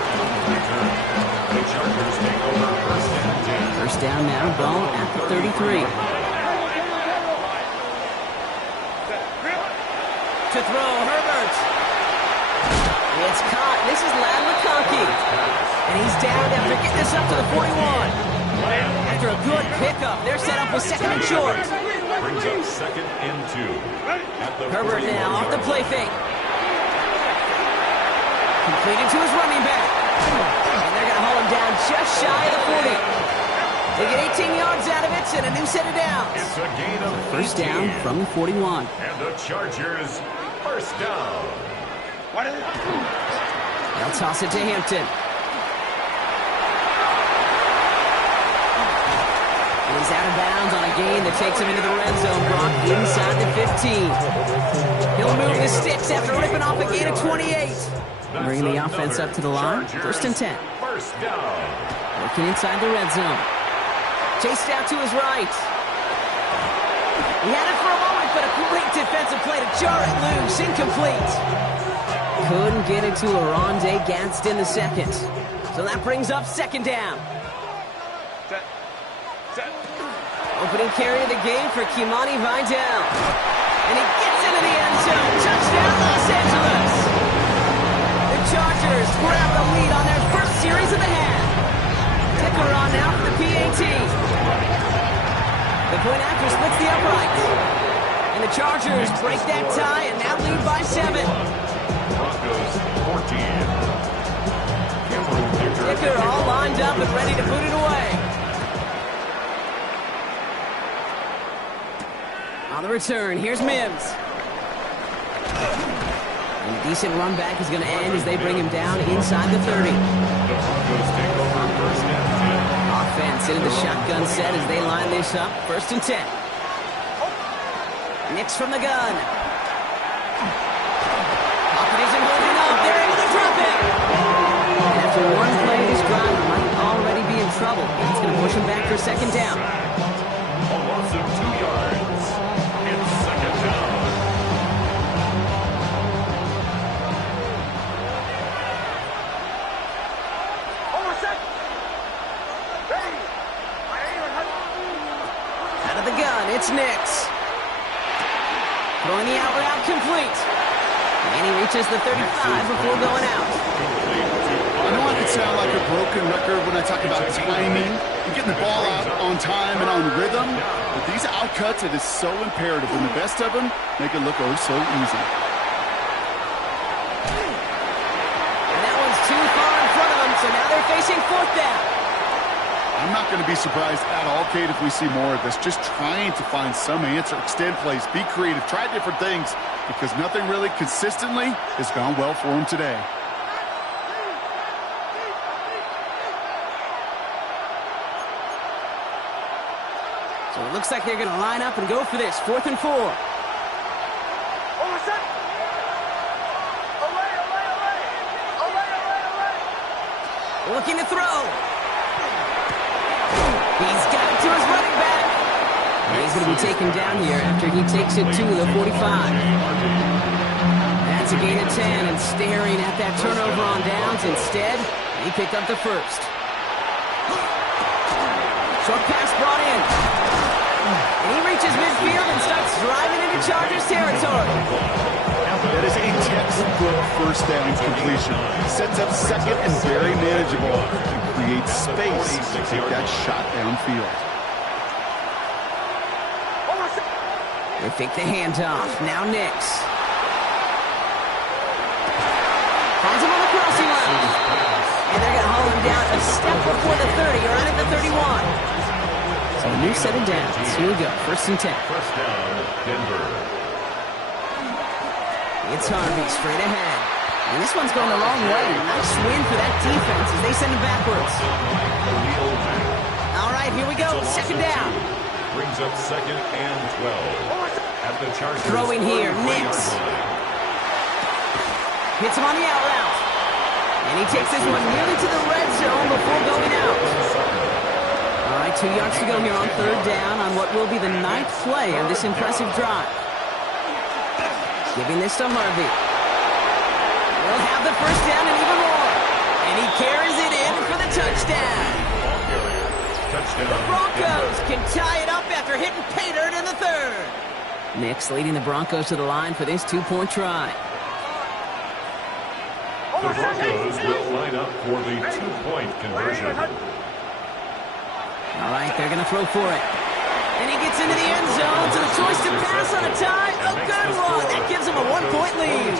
The Chargers take over first and 10. First down now, ball at the 33. To throw, Herbert. It's caught. This is Ladd McConkey. And he's down after getting this up to the 41. After a good pickup, they're set up with second and short. Brings up second and 2. At the Herbert 41 now off the yard play fake. Completed to his running back. And they're going to haul him down just shy of the 40. They get 18 yards out of it and a new set of downs. It's a gain of First 18. down from the 41. And the Chargers, first down. They'll toss it to Hampton. He's out of bounds on a gain that takes him into the red zone, Brock, inside the 15. He'll move the sticks after ripping off a gain of 28. Bringing the offense up to the line, first and 10. First down. Working inside the red zone. Chased out to his right. He had it for a moment, but a great defensive play to jar it loose, incomplete. Couldn't get it to Oronde Gadsden the second. So that brings up second down. Opening carry of the game for Kimani Vidal. And he gets into the end zone. Touchdown, Los Angeles. The Chargers grab the lead on their first series of the half. Ticker on now for the PAT. The point after splits the upright. And the Chargers break that tie and now lead by 7. Broncos 14. Ticker all lined up and ready to put it away. On the return, here's Mims. And a decent run back is going to end as they bring him down inside the 30. The Broncos take over first and 10. Offense into the shotgun set as they line this up. First and 10. Nix from the gun. Pocket isn't holding up. They're able to drop it. And after one play, this drive might already be in trouble. It's going to push him back for second down. A loss of 2 yards. It's second down. Out of the gun, it's Nix. Throwing the out route complete. And he reaches the 35 before going out. I know I can sound like a broken record when I talk about timing and getting the ball out on time and on rhythm, but these outcuts, it is so imperative, and the best of them make it look oh so easy. And that one's too far in front of them, so now they're facing fourth down. I'm not going to be surprised at all, Kate, if we see more of this. Just trying to find some answer, extend plays, be creative, try different things, because nothing really consistently has gone well for them today. So it looks like they're going to line up and go for this. 4th and 4. Looking to throw. He's got it to his running back. And he's going to be taken down here after he takes it to the 45. That's a gain of 10, and staring at that turnover on downs. Instead, he picked up the first. Short pass brought in. And he reaches midfield and starts driving into Chargers territory. That is a textbook first down completion. Sets up second and very manageable. And creates space to take that shot downfield. They fake the handoff. Now Nix. Finds him on the crossing line. And they're going to haul him down a step before the 30, or right at the 31. So a new set of downs. Here we go. First and 10. First down, Denver. It's Harvey straight ahead. And this one's going the wrong way. Nice win for that defense as they send it backwards. All right, here we go. Second down. Brings up second and 12. At the Chargers. Throwing here, Nix. Hits him on the out route. And he takes this one nearly to the red zone before going out. All right, 2 yards to go here on third down on what will be the 9th play of this impressive drive. Giving this to Harvey. He'll have the first down and even more. And he carries it in for the touchdown. The Broncos can tie it up after hitting pay dirt in the third. Nix leading the Broncos to the line for this 2-point try. The Broncos will line up for the 2-point conversion. All right, they're going to throw for it. And he gets into the end zone, so the choice to pass on a tie. A good one. That gives him a 1-point lead.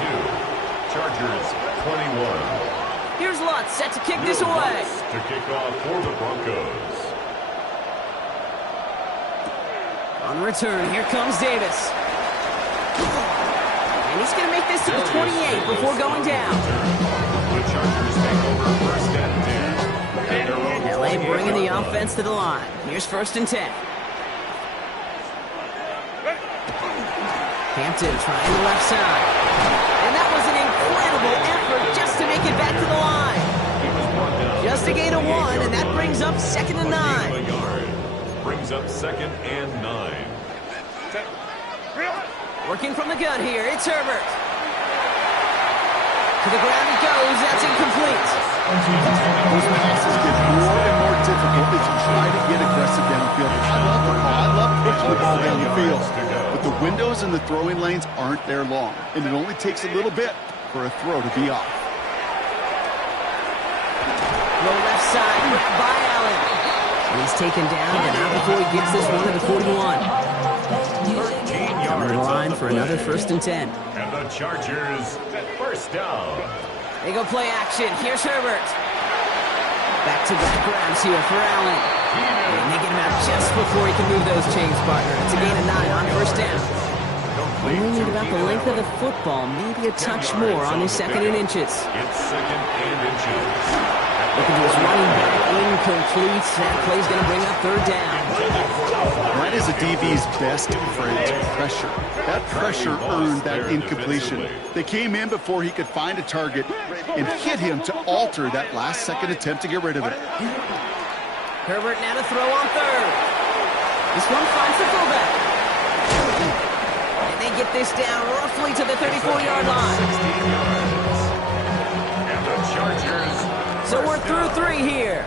Chargers 21. Here's Lutz set to kick this away. To kick off for the Broncos. On the return, here comes Davis. And he's going to make this to the 28 before going down. The Chargers take over first and 10. LA bringing the offense to the line. Here's first and 10. Hampton trying the left side. And that was an incredible effort just to make it back to the line. Just a gain of 1, and that brings up 2nd and 9. Brings up 2nd and 9. Working from the gun here, it's Herbert. To the ground he goes, that's incomplete. Those passes get more and more difficult as you try to get aggressive downfield. I love the ball. I love pushing the ball down the field. But the windows in the throwing lanes aren't there long, and it only takes a little bit for a throw to be off. Low left side by Allen. And he's taken down, and out before he gets this one to the 41. Coming to the line for another first and 10. And the Chargers, first down. They go play action. Here's Herbert. Back-to-back grabs here for Allen. And they get him out just before he can move those chains, partner. It's a gain of 9 on first down. Only need about the length of the football, maybe a touch more on his 2nd and inches. It's 2nd and inches. Looking to his running back, incomplete. That play's going to bring up 3rd down. That is a DB's best friend, pressure. That pressure earned that incompletion. They came in before he could find a target and hit him to alter that last-second attempt to get rid of it. Herbert now to throw on 3rd. This one finds the fullback. And they get this down roughly to the 34-yard line. 16 yards. And the Chargers. So we're through 3 here.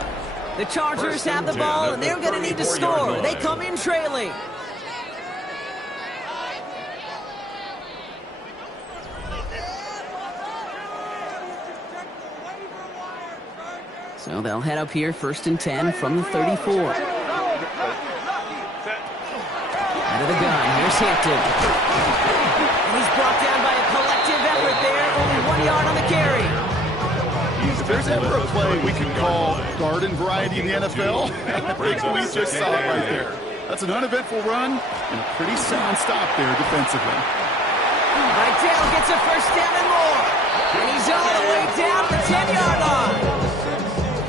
The Chargers have the ball, and they're going to need to score. They come in trailing. So they'll head up here, first and 10 from the 34. Out of the gun, here's Hampton. And he's brought down by a collective effort there, only 1 yard on the carry. If there's ever a play we can call garden variety in the NFL, I think we just saw it right there. That's an uneventful run and a pretty sound stop there defensively. Vidal gets a first down and more. And he's all the way down the 10-yard line.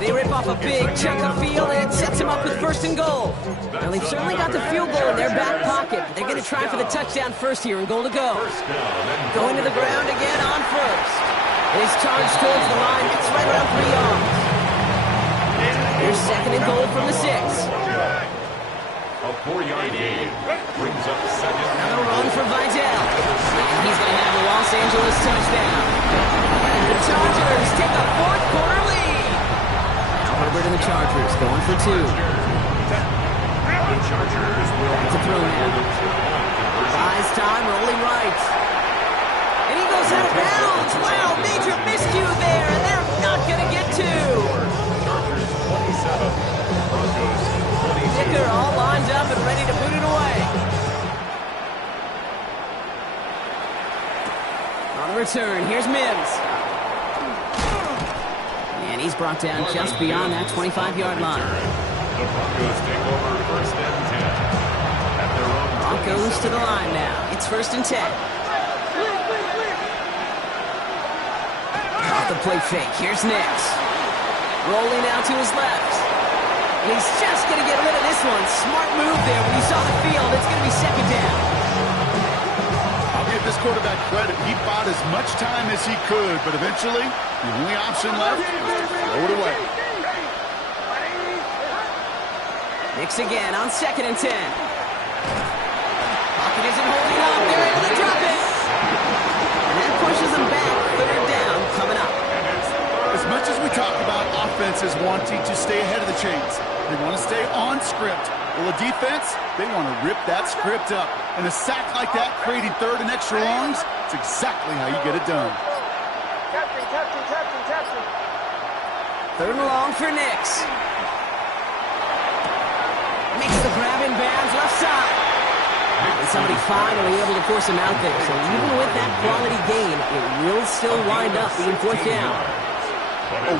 They rip off a big chunk of field, and it sets him up with first and goal. Now, they've certainly got the field goal in their back pocket, but they're going to try for the touchdown first here and goal to go. Going to the ground again on first. He's charged towards the line. It's right around 3 yards. Here's 2nd and goal from the 6. A 4-yard gain brings up 2nd. Another run for Vidal. And he's going to have the Los Angeles touchdown. And the Chargers take a 4th-quarter lead. Now Herbert and the Chargers going for 2. The Chargers will Back to throw now. Buys time, rolling right. And he goes out of bounds. Wow, major miscue there, and they're not going to get 2. Chargers 27. Broncos 22. Dicker all lined up and ready to put it away. On the return, here's Mims. And he's brought down just beyond that 25-yard line. The Broncos take over first and 10. At their own Broncos to the line now. It's first and 10. Off the play fake. Here's Nix. Rolling out to his left. And he's just going to get rid of this one. Smart move there. When you saw the field, it's going to be 2nd down. I'll give this quarterback credit. He bought as much time as he could, but eventually, the only option left was to throw it away. Nix again on 2nd and 10. Pocket isn't holding up. They're able to drop it. is wanting to stay ahead of the chains. They want to stay on script. Well, the defense, they want to rip that script up. And a sack like that, creating third and extra longs, it's exactly how you get it done. Captain, captain, captain, captain. Third and long for Nix. Makes the grab in bounds, left side. And somebody finally able to force him out there. So even with that quality gain, it will still wind up being fourth down.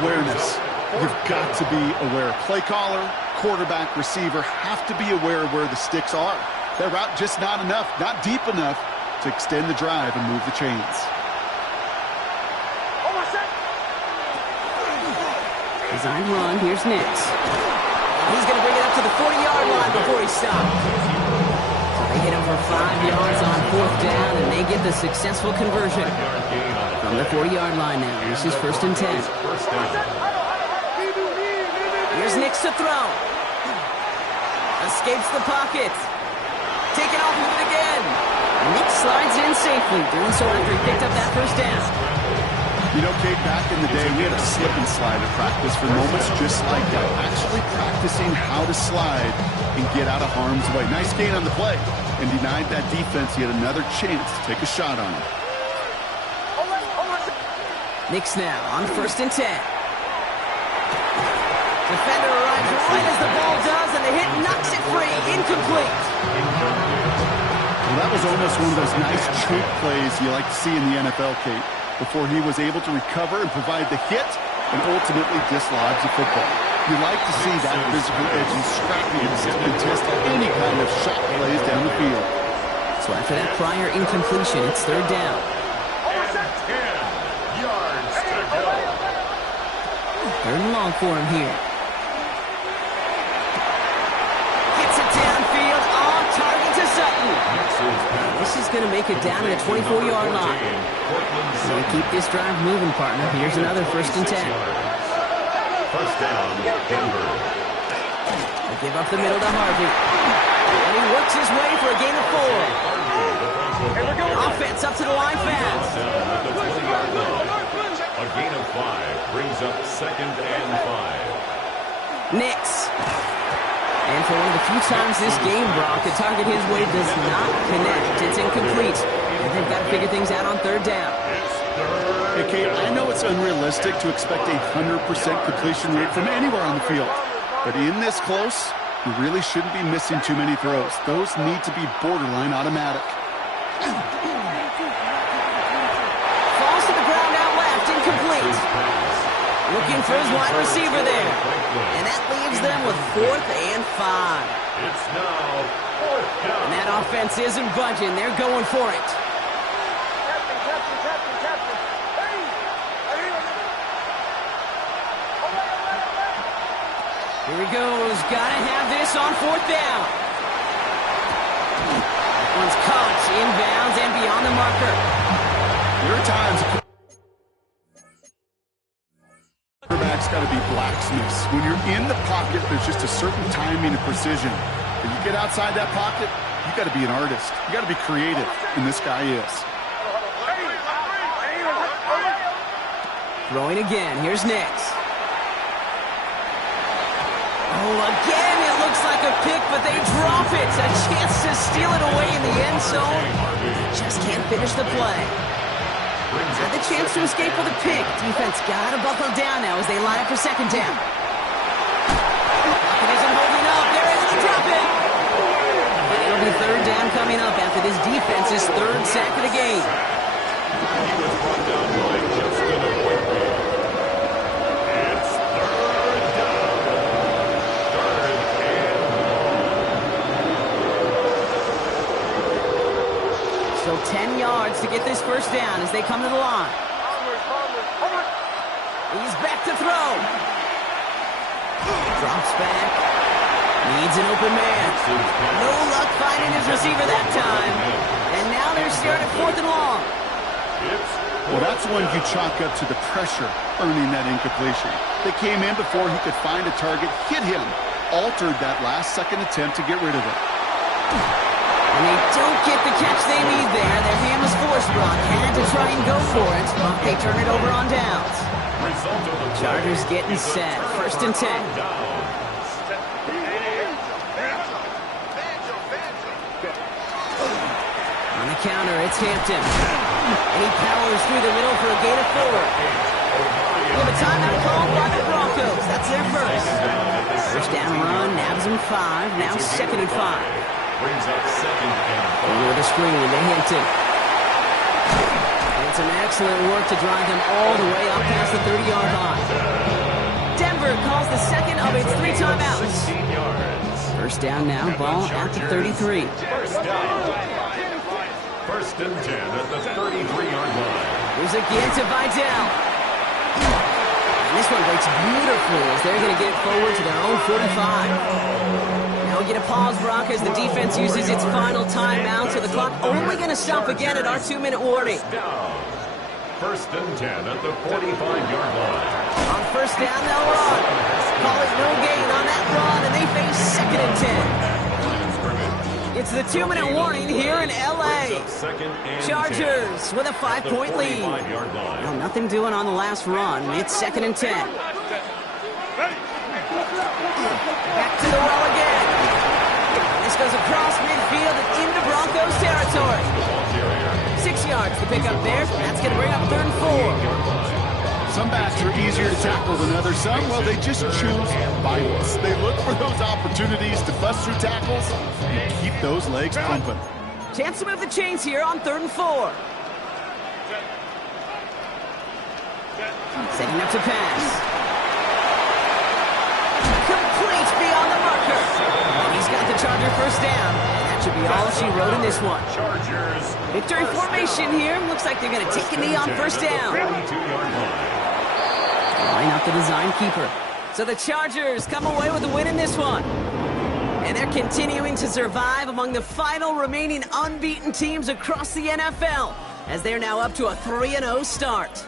Awareness. You've got to be aware. Play caller, quarterback, receiver have to be aware of where the sticks are. That route just not enough, not deep enough to extend the drive and move the chains. Design run, here's Nix. He's going to bring it up to the 40-yard line before he stops. So they hit him for 5 yards on fourth down, and they get the successful conversion. From the 40-yard line now, this is 1st and 10. Here's Nix to throw. Escapes the pocket. Taken off with it again. Nix slides in safely, doing so after he picked up that first down. You know, Kate, back in the day, we had a slip and slide at practice for moments just like that. Actually practicing how to slide and get out of harm's way. Nice gain on the play, and denied that defense yet another chance to take a shot on him. Nix now on 1st and 10. Defender arrives right as the ball does, and the hit knocks it free. Incomplete. Well, that was almost one of those nice chunk plays you like to see in the NFL, Kate, before he was able to recover and provide the hit and ultimately dislodge the football. You like to see that physical edge and scrappiness to contest any kind of shot plays down the field. So after that prior incompletion, it's 3rd down. 10 yards to go. 3rd and long for him here. Gets it downfield, on target to Sutton. This is going to make it down to the 24-yard line. So to keep this drive moving, partner, here's another 1st and 10. First down, Denver. They give up the middle to Harvey. And he works his way for a gain of 4. Offense up to the line fast. Down at the 20-yard line. A gain of 5 brings up 2nd and 5. Nix. And for one of the few times this game, Brock, the target his way does not connect. It's incomplete. And they've got to figure things out on 3rd down. Hey, Kate, I know it's unrealistic to expect a 100% completion rate from anywhere on the field. But in this close, you really shouldn't be missing too many throws. Those need to be borderline automatic. Falls to the ground out left, incomplete. Looking for his wide receiver there. And that leaves them with 4th and 5. It's now 4th down. And that offense isn't budging. They're going for it. Captain, captain, captain, captain. Here he goes. Gotta have this on 4th down. That one's caught inbounds and beyond the marker. There are times quarterback's got to be blacksmiths. When you're in the pocket, there's just a certain timing and precision. When you get outside that pocket, you got to be an artist. You got to be creative, and this guy is. Throwing again. Here's Nix. Oh, again, it looks like a pick, but they drop it. A chance to steal it away in the end zone. Just can't finish the play. Had the chance to escape with a pick. Defense got to buckle down now as they line up for 2nd down. Pocket isn't holding up. They're able to drop it. And it'll be 3rd down coming up after this defense's 3rd sack of the game. He was brought down by Justin Whitfield. It's 3rd down. 3rd and long. So 10 yards to get this first down as they come to the line. He's back to throw. Drops back. Needs an open man. No luck finding his receiver that time. And now they're staring at 4th and long. Well, that's when you chalk up to the pressure earning that incompletion. They came in before he could find a target, hit him, altered that last-second attempt to get rid of it. And they don't get the catch they need there. Their hand was forced, Brock. Had to try and go for it, but they turn it over on downs. Result of the Chargers play getting is a set. turnover 1st and 10. on downs. On the counter, it's Hampton. And he powers through the middle for a gain of 4. We have a timeout called by the Broncos. That's their first. First down run, nabs him 5. Now 2nd and 5. Brings up 2nd and 5. Over the screen to Hampton. And some excellent work to drive them all the way up past the 30-yard line. Denver calls the second of its 3 timeouts. 16 yards. First down now, ball at the 33. First down. First and 10 at the 33-yard line. Here's again to Vidal. And this one breaks beautifully as they're going to get it forward to their own 45. Now we get a pause, Brock, as the defense uses its final timeout, so the clock only going to stop again at our 2-minute warning. Down. First and 10 at the 45-yard line. On first down, they'll run. Call it no gain on that run, and they face 2nd and 10. Line of scrimmage. It's the 2-minute warning here in L.A. Second and 10. Chargers with a 5-point lead. 45-yard line. Well, nothing doing on the last run. It's 2nd and 10. Back to the well again. This goes across midfield and into Broncos territory. 6 yards to pick up there. That's going to bring up 3rd and 4. Some backs are easier to tackle than others. Some, well, they just choose violence. They look for those opportunities to bust through tackles and keep those legs pumping. Chance to move the chains here on 3rd and 4. Setting up to pass. Complete beyond the marker. And he's got the Charger first down. And that should be all she wrote in this one. Chargers. Victory formation here. Looks like they're going to take a knee on first down. 42-yard line. Line up the design keeper. So the Chargers come away with a win in this one. And they're continuing to survive among the final remaining unbeaten teams across the NFL, as they're now up to a 3-0 start.